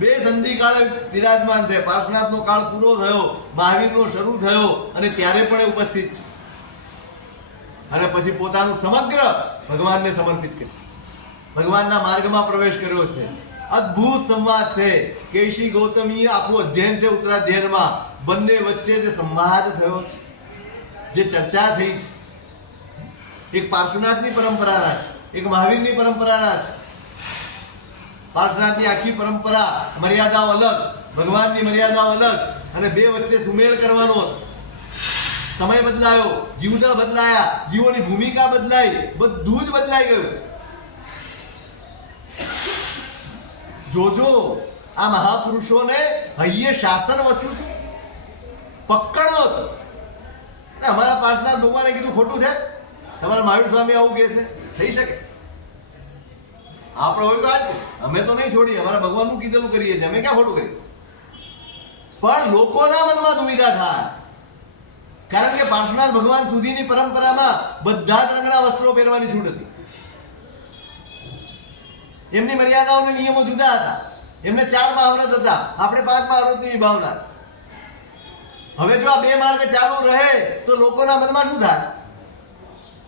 બે સંધિ કાળે બિરાજમાન છે. પાર્શ્વનાથનો કાળ પૂરો થયો, મહાવીરનો શરૂ થયો અને ત્યારે પણ ઉપસ્થિત છે અને પછી પોતાનું સમગ્ર ભગવાનને સમર્પિત કર્યું, ભગવાનના માર્ગમાં પ્રવેશ કર્યો છે. અદ્ભુત સંવાદ છે. કેશી ગૌતમી આખું અધ્યયન છે. ઉત્તરાધ્યયનમાં બંને વચ્ચે જે સંવાદ થયો છે, જે ચર્ચા થઈ છે, એક પાર્શ્વનાથની પરંપરાના છે, એક મહાવીરની પરંપરાના છે. પાર્શ્વનાથની આખી પરંપરા, મર્યાદાઓ અલગ, ભગવાનની મર્યાદાઓ અલગ અને બે વચ્ચે સુમેળ કરવાનો હતો. સમય બદલાયો, જીવતા બદલાયા, જીવોની ભૂમિકા બદલાઈ, બધું જ બદલાઈ ગયું. જોજો આ મહાપુરુષોને હૈયે શાસન વચ્યું હતું, પકડો હતો. અમારા પાર્શ્વનાથ ભગવાને કીધું ખોટું છે, તમારા મહાવીર સ્વામી આવું કહે છે, થઈ શકે? આપણે હોય તો આજ અમે તો નહીં છોડી, અમારા ભગવાનનું કીધેલું કરીએ છીએ, અમે ક્યાં ખોટું કરીએ? પણ લોકોના મનમાં દુવિધા થાય, કારણ કે પાર્શ્વનાથ ભગવાન સુધીની પરંપરામાં બધા જ રંગના વસ્ત્રો પહેરવાની છૂટ હતી. એમની મર્યાદાઓ અને નિયમો જુદા હતા. એમને 4 મહાવ્રત હતા, આપણે 5 મહાવ્રતની વિભાવના. હવે જો આ 2 માર્ગ ચાલુ રહે તો લોકોના મનમાં શું થાય?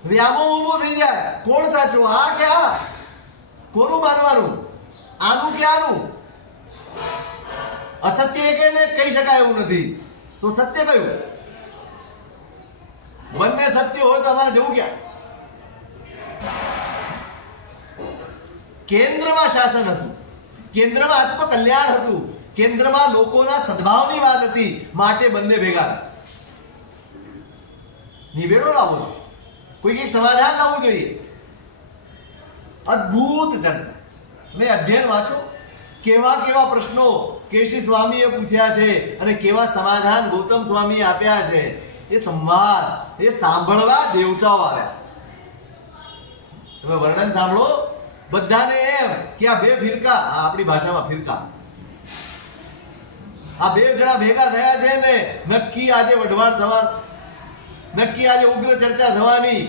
વ્યામોહ ઊભો થઈ જાય. કોણ સાચું, આ કે આ? કોનું માનવાનું? આનું કે આનું? અસત્ય કે ને કહી શકાય એવું નથી, તો સત્ય કયું? બંને સત્ય હોય તો અમારે જવું ક્યાં? કેન્દ્રમાં શાસન હતું, કેન્દ્રમાં આત્મકલ્યાણ હતું, કેન્દ્રમાં લોકોના સદભાવની વાત હતી, માટે બંને ભેગા. નિવેડો લાવવો જોઈએ, કોઈ એક સમાધાન લાવવું જોઈએ. અદ્ભુત ચર્ચા. મેં અધ્યયન વાંચો, કેવા કેવા પ્રશ્નો કેશી સ્વામીએ પૂછ્યા છે અને કેવા સમાધાન ગૌતમ સ્વામીએ આપ્યા છે. એ સંવાદ, એ સાંભળવા દેવતાઓ આવ્યા. તમે વર્ણન સાંભળો, બધાને એમ કે આ 2 ફિરકા, આપણી ભાષામાં ફિરકા, આ 2 જણા ભેગા થયા છે ને નક્કી આજે વઢવાણ થવાનું, નક્કી આજે ઉગ્ર ચર્ચા થવાની,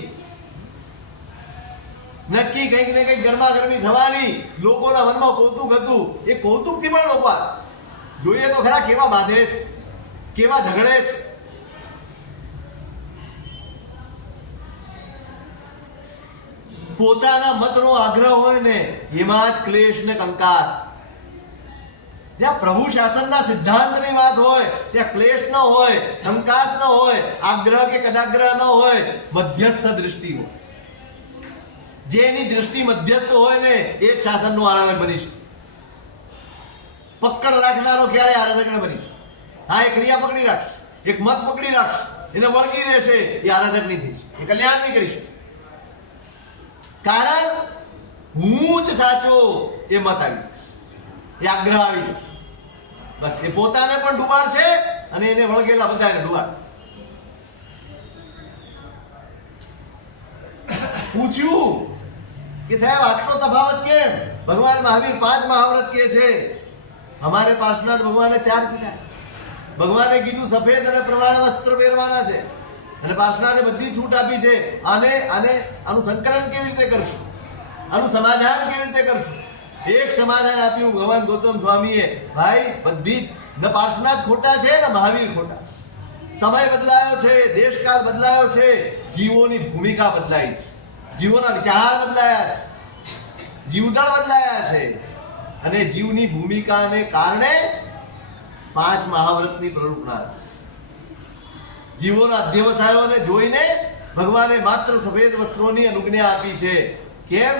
નક્કી કંઈક ને કંઈક ગરમા ગરમી થવાની. લોકોના મનમાં કૌતુક હતું. એ કૌતુકથી પણ લોકો જોઈએ તો ખરા કેવા બાંધે છે, કેવા ઝઘડે છે. પોતાના મતનો આગ્રહ હોય ને એમાં જ ક્લેશ ને કંકાસ. જ્યાં પ્રભુ શાસનના સિદ્ધાંતની વાત હોય ત્યાં ક્લેશ ન હોય, કંકાસ ન હોય, આગ્રહ કે કદાગ્રહ ન હોય, મધ્યસ્થ દૃષ્ટિ હોય. જેની દૃષ્ટિ મધ્યસ્થ હોય ને એ જ શાસનનું આરાધક બની શકે. પકડ રાખનારો ક્યારે આરાધક ન બની શકે. હા, એક ક્રિયા પકડી રાખશે, એક મત પકડી રાખશે, એને વળગી રહેશે, એ આરાધક નહીં થઈ શકે, એ કલ્યાણ નહીં કરી શકે. કારણ હું જ સાચો એ મત આવી, એ આગ્રહ આવી, બસ એ પોતાને પણ ડૂબાડશે અને એને વળગેલા બધાને ડૂબાડ. પૂછ્યું કે સાહેબ આટલો તફાવત કેમ? ભગવાન મહાવીર 5 મહાવ્રત કે છે, અમારે પાર્શ્વનાથ ભગવાને 4 કીધા. ભગવાને કીધું સફેદ અને પ્રમાણ વસ્ત્ર પહેરવાના છે અને પાર્શ્વનાથે બધી છૂટ આપી છે. આનું સંકલન કેવી રીતે કરશું, આનું સમાધાન કેવી રીતે કરશું? એક સમાધાન આપ્યું ભગવાન ગૌતમ સ્વામીએ, ભાઈ બધી ન પાર્શ્વનાથ ખોટા છે ને મહાવીર ખોટા. સમય બદલાયો છે, દેશકાળ બદલાયો છે, જીવોની ભૂમિકા બદલાઈ છે, જીવોના વિચાર બદલાયા છે, જીવદળ બદલાયા છે અને જીવની ભૂમિકાને કારણે 5 મહાવ્રતની પ્રરૂપણા. જીવોના અધ્યવસાયોને જોઈને ભગવાને માત્ર સફેદ વસ્ત્રોની અનુજ્ઞા આપી છે. કેમ?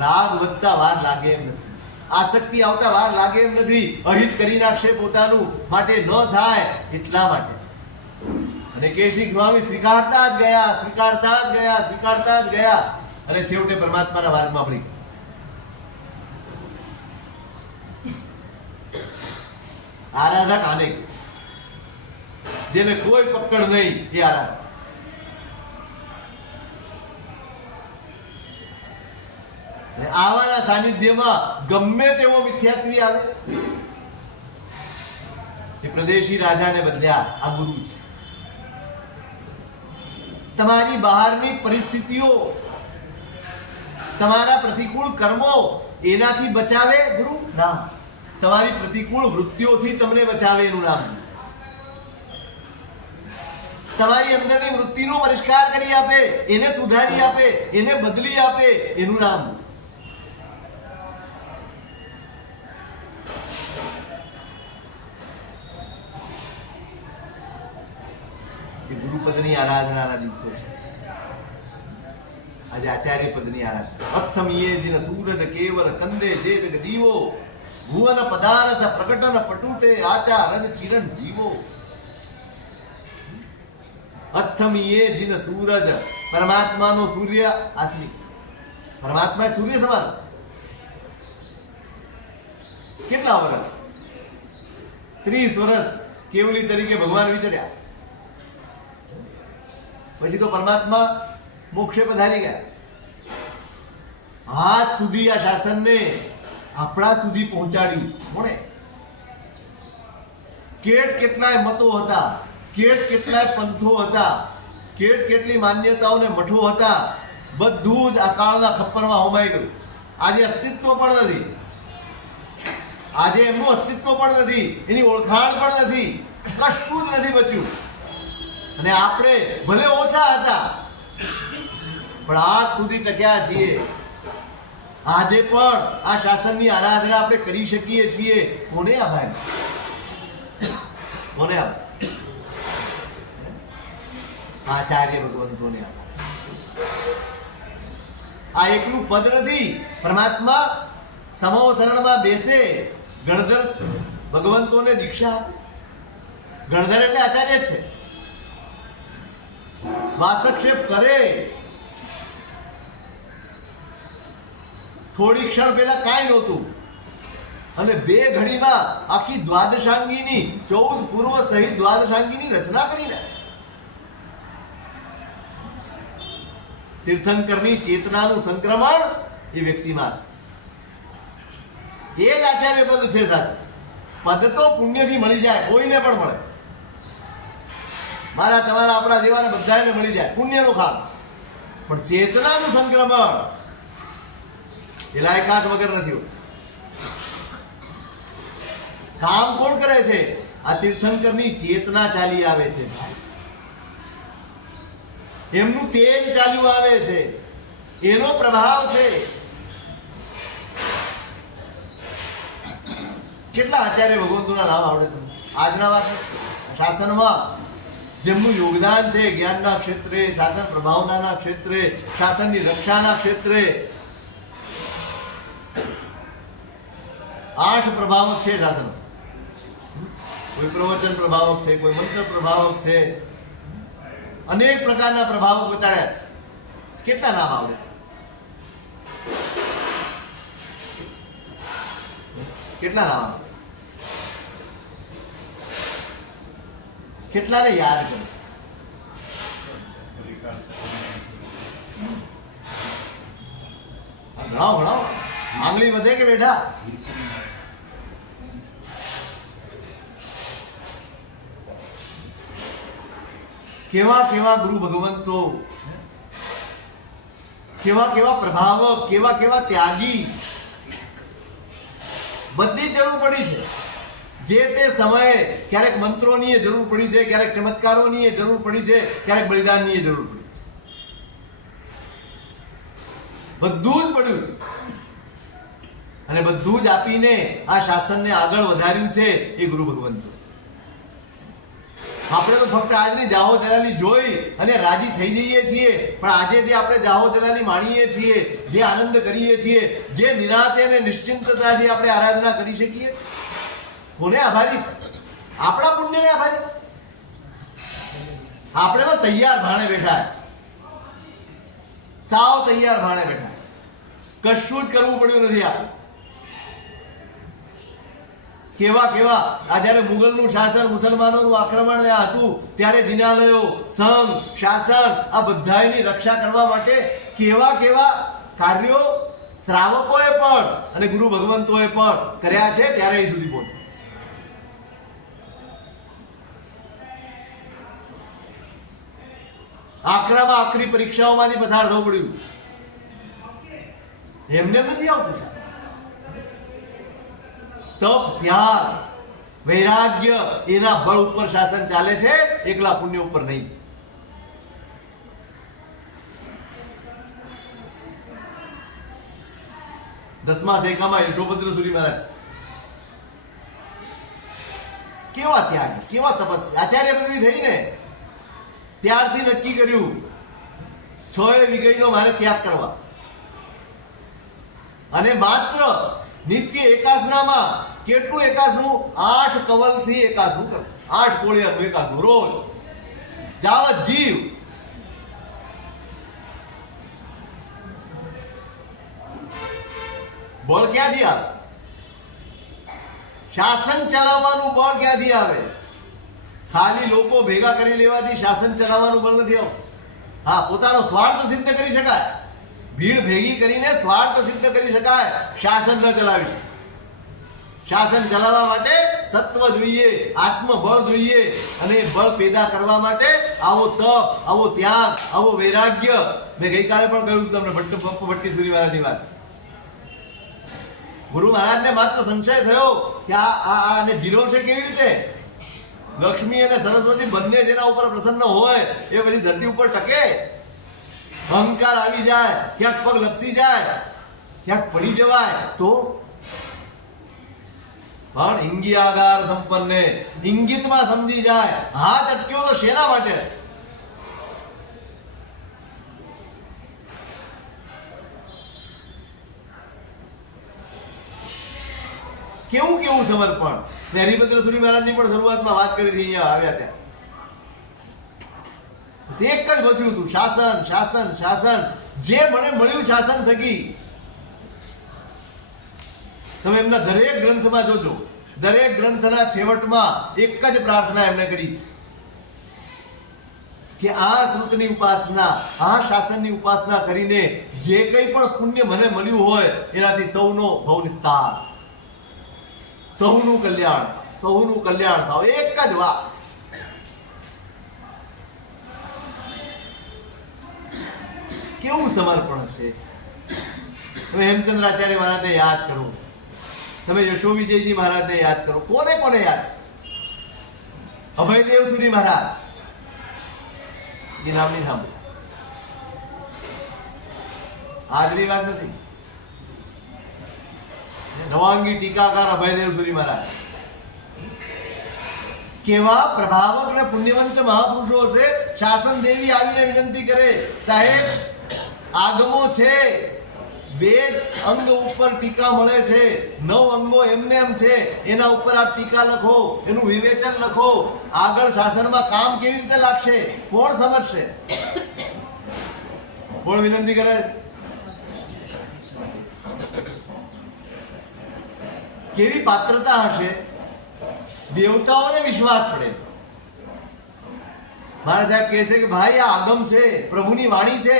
રાગ વધતા વાર લાગે એમ નથી, આસક્તિ આવતા વાર લાગે એમ નથી, અહિત કરી નાખશે પોતાનું, માટે ન થાય એટલા માટે. અને કેશી સ્વામી સ્વીકારતા જ ગયા, સ્વીકારતા જ ગયા, સ્વીકારતા જ ગયા અને છેવટે પરમાત્માના માર્ગમાં પડી. આરાધક આને જેને કોઈ પકડ નહીં એ આરાધક. આવાના સાનિધ્યમાં ગમે તેવો મિથ્યાત્વી આવે એ પ્રદેશી રાજાને બદલ્યા. આ ગુરુ છે. તમારી બહારની પરિસ્થિતિઓ, તમારા પ્રતિકૂળ કર્મો એનાથી બચાવે ગુરુ ના, તમારી પ્રતિકૂળ વૃત્તિઓથી તમને બચાવે એનું નામ. તમારી અંદરની વૃત્તિનો પરિષ્કાર કરી આપે, એને સુધારી આપે, એને બદલી આપે એનું નામ. એ ગુરુપદની આરાધનાના દિવસો છે. આજે આચાર્ય પદની આરાધના. અથમીએ જીન સૂરજ કેવલ ચંદે જે જગ દીવો, ભુવન પદાર્થ પ્રકટન પટુતે આચા રજ ચિરણ જીવો. અથમીએ જીન સૂરજ, પરમાત્માનો સૂર્ય આત્મિક, પરમાત્મા સૂર્ય સમાન. કેટલા વર્ષ? 30 વર્ષ કેવલી તરીકે ભગવાન વિચર્યા, પછી તો પરમાત્મા મોક્ષે પધારી ગયા. હાથ સુધી આ શાસનને આપણા સુધી પહોંચાડ્યું કોણે? કેટલાય મતો હતા, કેટલાય પંથો હતા, કેટલી માન્યતાઓ ને મઠો હતા, બધું જ આ કાળના ખપ્પરમાં હોમાઈ ગયું. આજે અસ્તિત્વ પણ નથી. આજે એમનું અસ્તિત્વ પણ નથી, એની ઓળખાણ પણ નથી, કશું જ નથી બચ્યું. અને આપણે ભલે ઓછા હતા પણ આજ સુધી ટક્યા છીએ. આજે પણ આ શાસનની આરાધના આપણે કરી શકીએ છીએ. કોને આભાર? કોને આભાર? આચાર્ય ભગવંતોને આભાર. આ એકલું પદ નથી. પરમાત્મા સમોસરણમાં બેસે, ગણધર ભગવંતોને દીક્ષા આપે. ગણધર એટલે આચાર્ય જ છે. વાસક્ષેપ કરે. થોડી ક્ષણ પહેલા કાંઈ નહોતું અને 2 ઘડીમાં આખી દ્વાદશાંગીની 14 પૂર્વ સહિત દ્વાદશાંગીની રચના કરી નાખી. તીર્થંકરની ચેતનાનું સંક્રમણ એ વ્યક્તિમાં. એ જ આચાર્ય પદ છે. સાથે પદ તો પુણ્યથી મળી જાય, કોઈને પણ મળે. મારા તમારા આપણા જેવાને બધાને મળી જાય, પુણ્યનું કામ. પણ ચેતનાનું સંક્રમણ એ લાયકાત વગર નથી. કામ કોણ કરે છે? આ તીર્થંકરની ચેતના ચાલી આવે છે, એમનું તેજ ચાલ્યું આવે છે, એનો પ્રભાવ છે. કેટલા આચાર્ય ભગવંતોના નામ આવડે તમને? આજના વાત શાસનમાં જેમનું યોગદાન છે, જ્ઞાનના ક્ષેત્રે, શાસન પ્રભાવનાના ક્ષેત્રે, શાસનની રક્ષાના ક્ષેત્રે 8 પ્રભાવક છે શાસન. કોઈ પ્રવચન પ્રભાવક છે, કોઈ મંત્ર પ્રભાવક છે, અનેક પ્રકારના પ્રભાવક બતાડ્યા. કેટલા નામ આવડે? કેટલા નામ આવડે? કેટલાને યાદ કરે? ભણાવો ભણાવો. આંગળી વધે કે બેઠા? કેવા કેવા ગુરુ ભગવંતો, કેવા કેવા પ્રભાવક, કેવા કેવા ત્યાગી. બધી જરૂર પડી છે. જે તે સમયે ક્યારેક મંત્રોની જરૂર પડી છે, ક્યારેક ચમત્કારોની જરૂર પડી છે, ક્યારેક બલિદાનની જરૂર પડી છે. બધું જ પડ્યું છે અને બધું જ આપીને આ શાસનને આગળ વધાર્યું છે એ ગુરુ ભગવંતો. આપણે તો ફક્ત આજની જાહો જલાલી જોઈ અને રાજી થઈ જઈએ છીએ, પણ આજે જે આપણે જાહો જલાલી માણીએ છીએ, જે આનંદ કરીએ છીએ, જે નિરાતે અને નિશ્ચિંતતાથી આપણે આરાધના કરી શકીએ, કોને આભારી છે? આપણા પુણ્યને આભારી છે. આપણે તો તૈયાર ભાણે બેઠા, સાવ તૈયાર ભાણે બેઠા, કશું જ કરવું પડ્યું નથી. આપણે કેવા કેવા આ જ્યારે મુગલનું શાસન, મુસલમાનોનું આક્રમણ હતું ત્યારે જિનાલયો, સંઘ, શાસન આ બધાની રક્ષા કરવા માટે કેવા કેવા કાર્યો શ્રાવકોએ પણ અને ગુરુ ભગવંતોએ પણ કર્યા છે, ત્યારે એ સુધી પહોંચ્યા. આકરામાં આકરી પરીક્ષાઓમાંથી પસાર થવું પડ્યું. એમને નથી આવતું. તપ, ત્યાગ, વૈરાગ્ય એના બળ ઉપર શાસન ચાલે છે, એકલા પુણ્ય ઉપર નહીં. દસમા સેકામાં યશોભદ્ર સુરી મહારાજ કેવા ત્યાગ, કેવા તપસ્યા. આચાર્ય પદવી થઈ ને ત્યારથી નક્કી કર્યું 6 વીઘઈનો મારે ત્યાગ કરવા અને માત્ર નિત્ય એકાસનામાં કેટલું એકાસનું? 8 કવલથી એકાસનું કરવું, 8 કોળિયાનું એકાસનું રોજ, જાવત જીવ. બળ ક્યાંથી આવે? શાસન ચલાવવાનું બળ ક્યાંથી આવે? ખાલી લોકો ભેગા કરી લેવાથી શાસન ચલાવવાનું બળ નથી આવતું. હા, પોતાનો સ્વાર્થ સિદ્ધ કરી શકાય, ભીડ ભેગી કરીને સ્વાર્થ સિદ્ધ કરી શકાય, શાસન ન ચલાવી શકાય. શાસન ચલાવવા માટે સત્વ જોઈએ, આત્મબળ જોઈએ, અને બળ પેદા કરવા માટે આવો તપ, આવો ત્યાગ, આવો વૈરાગ્ય. મેં ગઈકાલે પણ કહ્યું તમને ભટ્ટી સુરી વાળાની વાત. ગુરુ મહારાજને માત્ર સંશય થયો કે આને જીરો છે કેવી રીતે? લક્ષ્મી અને સરસ્વતી બંને જેના ઉપર પ્રસન્ન હોય એ બધી ધરતી ઉપર ટકે? અહંકાર આવી જાય, ક્યાંક પગ લપસી જાય, ક્યાંક પડી જવાય તો પણ ઇંગિયાગાર સંપન્ને ઇંગિતમાં સમજી જાય. હાથ અટક્યો તો શેના માટે? કેવું કેવું સમર્પણ. મેં હરિભદ્ર સુરી મહારાજની પણ શરૂઆતમાં વાત કરી હતી અહીંયા આવ્યા ત્યાં. એક જ બચ્યું હતું, શાસન શાસન શાસન. જે મને મળ્યું શાસન થકી. તમે એમના દરેક ગ્રંથમાં જોજો, દરેક ગ્રંથના છેવટમાં એક જ પ્રાર્થના એમને કરી કે આ શ્રુતની ઉપાસના, આ શાસનની ઉપાસના કરીને જે કંઈ પણ પુણ્ય મને મળ્યું હોય એનાથી સૌનો ભવ નિસ્તાર, સૌનું કલ્યાણ, સૌનું કલ્યાણ થાવ. એક જ વાત. કેવું સમર્પણ છે. તમે હેમચંદ્રાચાર્ય મહારાજને યાદ કરો, તમે યશો વિજયજી મહારાજને યાદ કરો. કોને કોને યાદ? અભયદેવ સુરી મહારાજ એ નામની સાંભળો. આજની વાત નથી. નવાંગી ટીકાકાર અભયદેવ સુરી મહારાજ કેવા પ્રભાવક અને પુણ્યવંત મહાપુરુષો હશે. શાસન દેવી આવીને વિનંતી કરે, સાહેબ આગમો છે, 2 અંગ ઉપર ટીકા મળે છે, 9 અંગો એમને એમ છે, એના ઉપર આપ ટીકા લખો, એનું વિવેચન લખો. આગળ શાસનમાં કામ કેવી રીતે લાગશે? કોણ સમજશે? કોણ વિનંતી કરે? કેવી પાત્રતા હશે? દેવતાઓને વિશ્વાસ પડે. મારા સાહેબ કહે છે કે ભાઈ આ આગમ છે, પ્રભુની વાણી છે,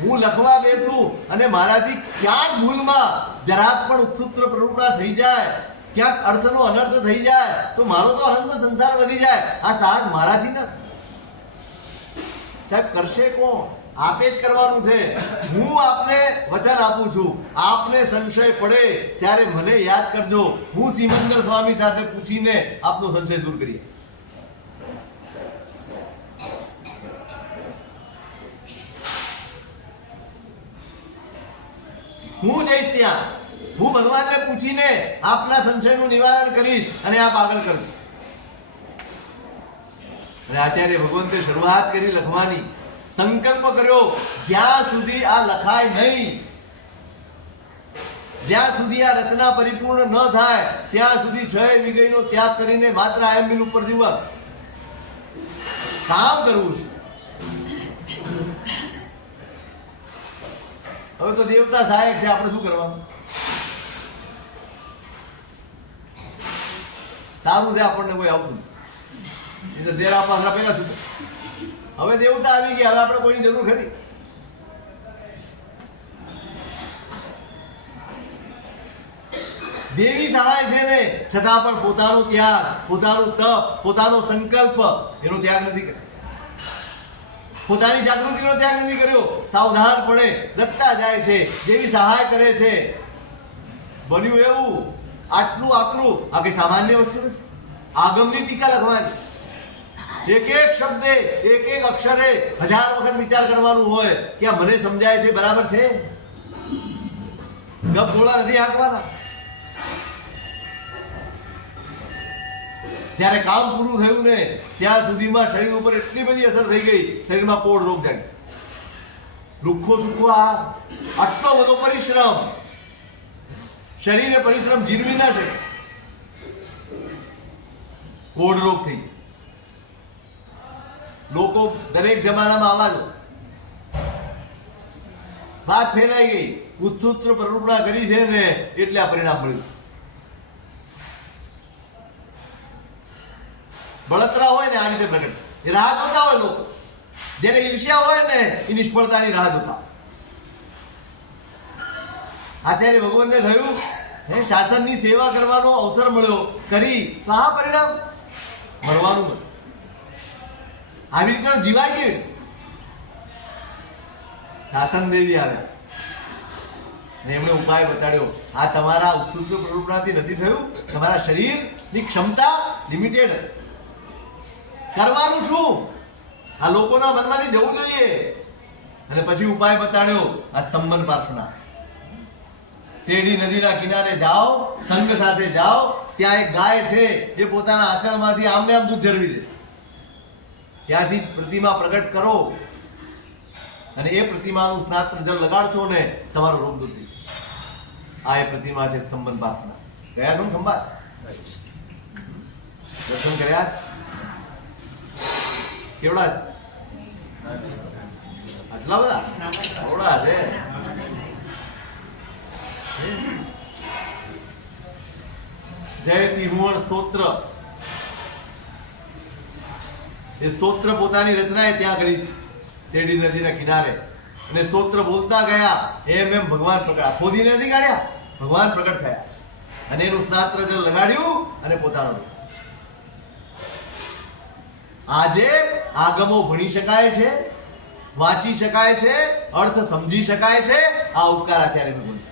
હું લખવા બેસું અને મારાથી ક્યાંક ભૂલમાં જરાક પણ ઉત્સુત્ર પ્રરૂપણા થઈ જાય, ક્યાંક અર્થનો અનર્થ થઈ જાય તો મારો તો અનંત સંસાર વધી જાય. આ સાહસ મારાથી ન સાહેબ કરશે કોણ? આપે જ કરવાનું છે. હું આપને વચન આપું છું, આપને સંશય પડે ત્યારે મને યાદ કરજો. હું સિમંદર સ્વામી સાથે પૂછીને આપનો સંશય દૂર કરીએ. હું જઈશ ત્યાં, હું ભગવાનને પૂછીને આપના સંશયનું નિવારણ કરીશ અને આપ આગળ કરજો. અને આચાર્ય ભગવંતે શરૂઆત કરી લખવાની, સંકલ્પ કર્યો જ્યાં સુધી આ લખાય નહીં, જ્યાં સુધી આ રચના પરિપૂર્ણ ન થાય ત્યાં સુધી 6 વિગયનો ત્યાગ કરીને માત્ર આયંબિલ ઉપર જીવવા કામ કરવું છે. હવે તો દેવતા સહાયક છે, આપણે શું કરવાનું? સારું છે આપણને કોઈ આવતું નહીં. દેરા પાસરા પહેલા શું? હવે દેવતા આવી ગયા, હવે આપણે કોઈની જરૂર ખરી? દેવી સહાય છે ને છતાં પણ પોતાનો ત્યાગ, પોતાનું તપ, પોતાનો સંકલ્પ એનો ત્યાગ નથી કર્યો. પોતાની જાગૃતિનો ત્યાગ નથી કર્યો. સાવધાનપણે લખતા જાય છે. દેવી સહાય કરે છે. બન્યું એવું આટલું આકરું. આ કઈ સામાન્ય વસ્તુ નથી. આગમની ટીકા લખવાની, એક એક શબ્દે, એક એક અક્ષરે 1000 વખત વિચાર કરવાનું હોય કે આ મને સમજાય છે બરાબર છે. ગપ ગોળા નથી હાંકવાના. જ્યારે કામ પૂરું થયું ને ત્યાં સુધીમાં શરીર ઉપર એટલી બધી અસર થઈ ગઈ, શરીરમાં પોળ રોગ જાય, લુખ્ખો સુખ્ખો આટલો બધો પરિશ્રમ, શરીરે પરિશ્રમ જીરવી ના શકે, કોડ રોગ થઈ. લોકો દરેક જમાનામાં આવા વાત ફેલાઈ ગઈ, ઉત્સુત્ર પ્રરૂપણા કરી છે ને એટલે આ પરિણામ મળ્યું. બળતરા હોય ને આ રીતે પ્રગટ, એ રાહ જોતા હોય લોકો. જેને ઈર્ષ્યા હોય ને એ નિષ્ફળતાની રાહ જોતા. આચાર્ય ભગવાનને થયું શાસનની સેવા કરવાનો અવસર મળ્યો, કરી તો આ પરિણામ મળવાનું મળ્યું. આવી રીતે જીવાય કેવી? શાસન દેવી આવ્યા, અને એમણે ઉપાય બતાડ્યો. આ તમારા ઉત્સુક પ્રવૃત્તિથી નથી થયું. તમારા શરીરની ક્ષમતા લિમિટેડ. કરવાનું શું? આ લોકોના મનમાંથી જવું જોઈએ. અને પછી ઉપાય બતાડ્યો આ સ્તંભન પ્રાર્થના. શેરડી નદીના કિનારે જાઓ, સંઘ સાથે જાઓ, ત્યાં એક ગાય છે એ પોતાના આચરણમાંથી આમને આમ દૂધ ઝરવી દે. ત્યાંથી પ્રતિમા પ્રગટ કરો અને એ પ્રતિમાનું સ્નાત્ર જળ લગાડશો ને તમારો રોગ દૂર થઈ જશે. આ એ પ્રતિમા છે સ્તંભન પ્રાર્થના. ગયા છો ને ખંભાત? દર્શન કર્યા? કેવડા છે? આટલા બધા? થોડા છે. જયતિ હુવણ સ્તોત્ર, એ સ્તોત્ર પોતાની રચના એ ત્યાં કરી છે શેરડી નદીના કિનારે. અને સ્તોત્ર બોલતા ગયા એમ એમ ભગવાન પ્રગટ, ખોદીને નથી કાઢ્યા, ભગવાન પ્રગટ થયા અને એનું સ્નાત્ર જળ લગાડ્યું અને પોતાનો. આજે આગમો ભણી શકાય છે, વાંચી શકાય છે, અર્થ સમજી શકાય છે. આ ઉપકાર આચાર્ય ભગવાન.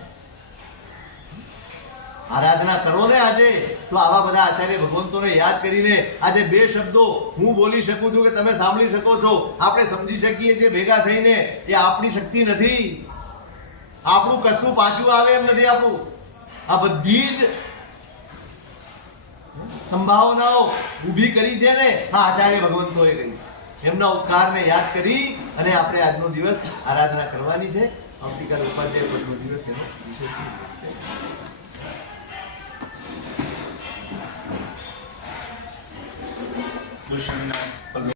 આરાધના કરો ને આજે તો આવા બધા આચાર્ય ભગવંતોને યાદ કરીને આજે બે શબ્દો હું બોલી શકું છું કે તમે સાંભળી શકો છો, આપણે સમજી શકીએ છીએ ભેગા થઈને. એ આપણી શક્તિ નથી, આપણું કશું પાછું આવે એમ નથી. આપણું આ બધી જ સંભાવનાઓ ઊભી કરી છે ને આ આચાર્ય ભગવંતોએ કરી છે. એમના ઉપકારને યાદ કરી અને આપણે આજનો દિવસ આરાધના કરવાની છે. આવતીકાલે ઉપાધ્યાય પદનો દિવસ એનો વિશેષ કૃષ્ણના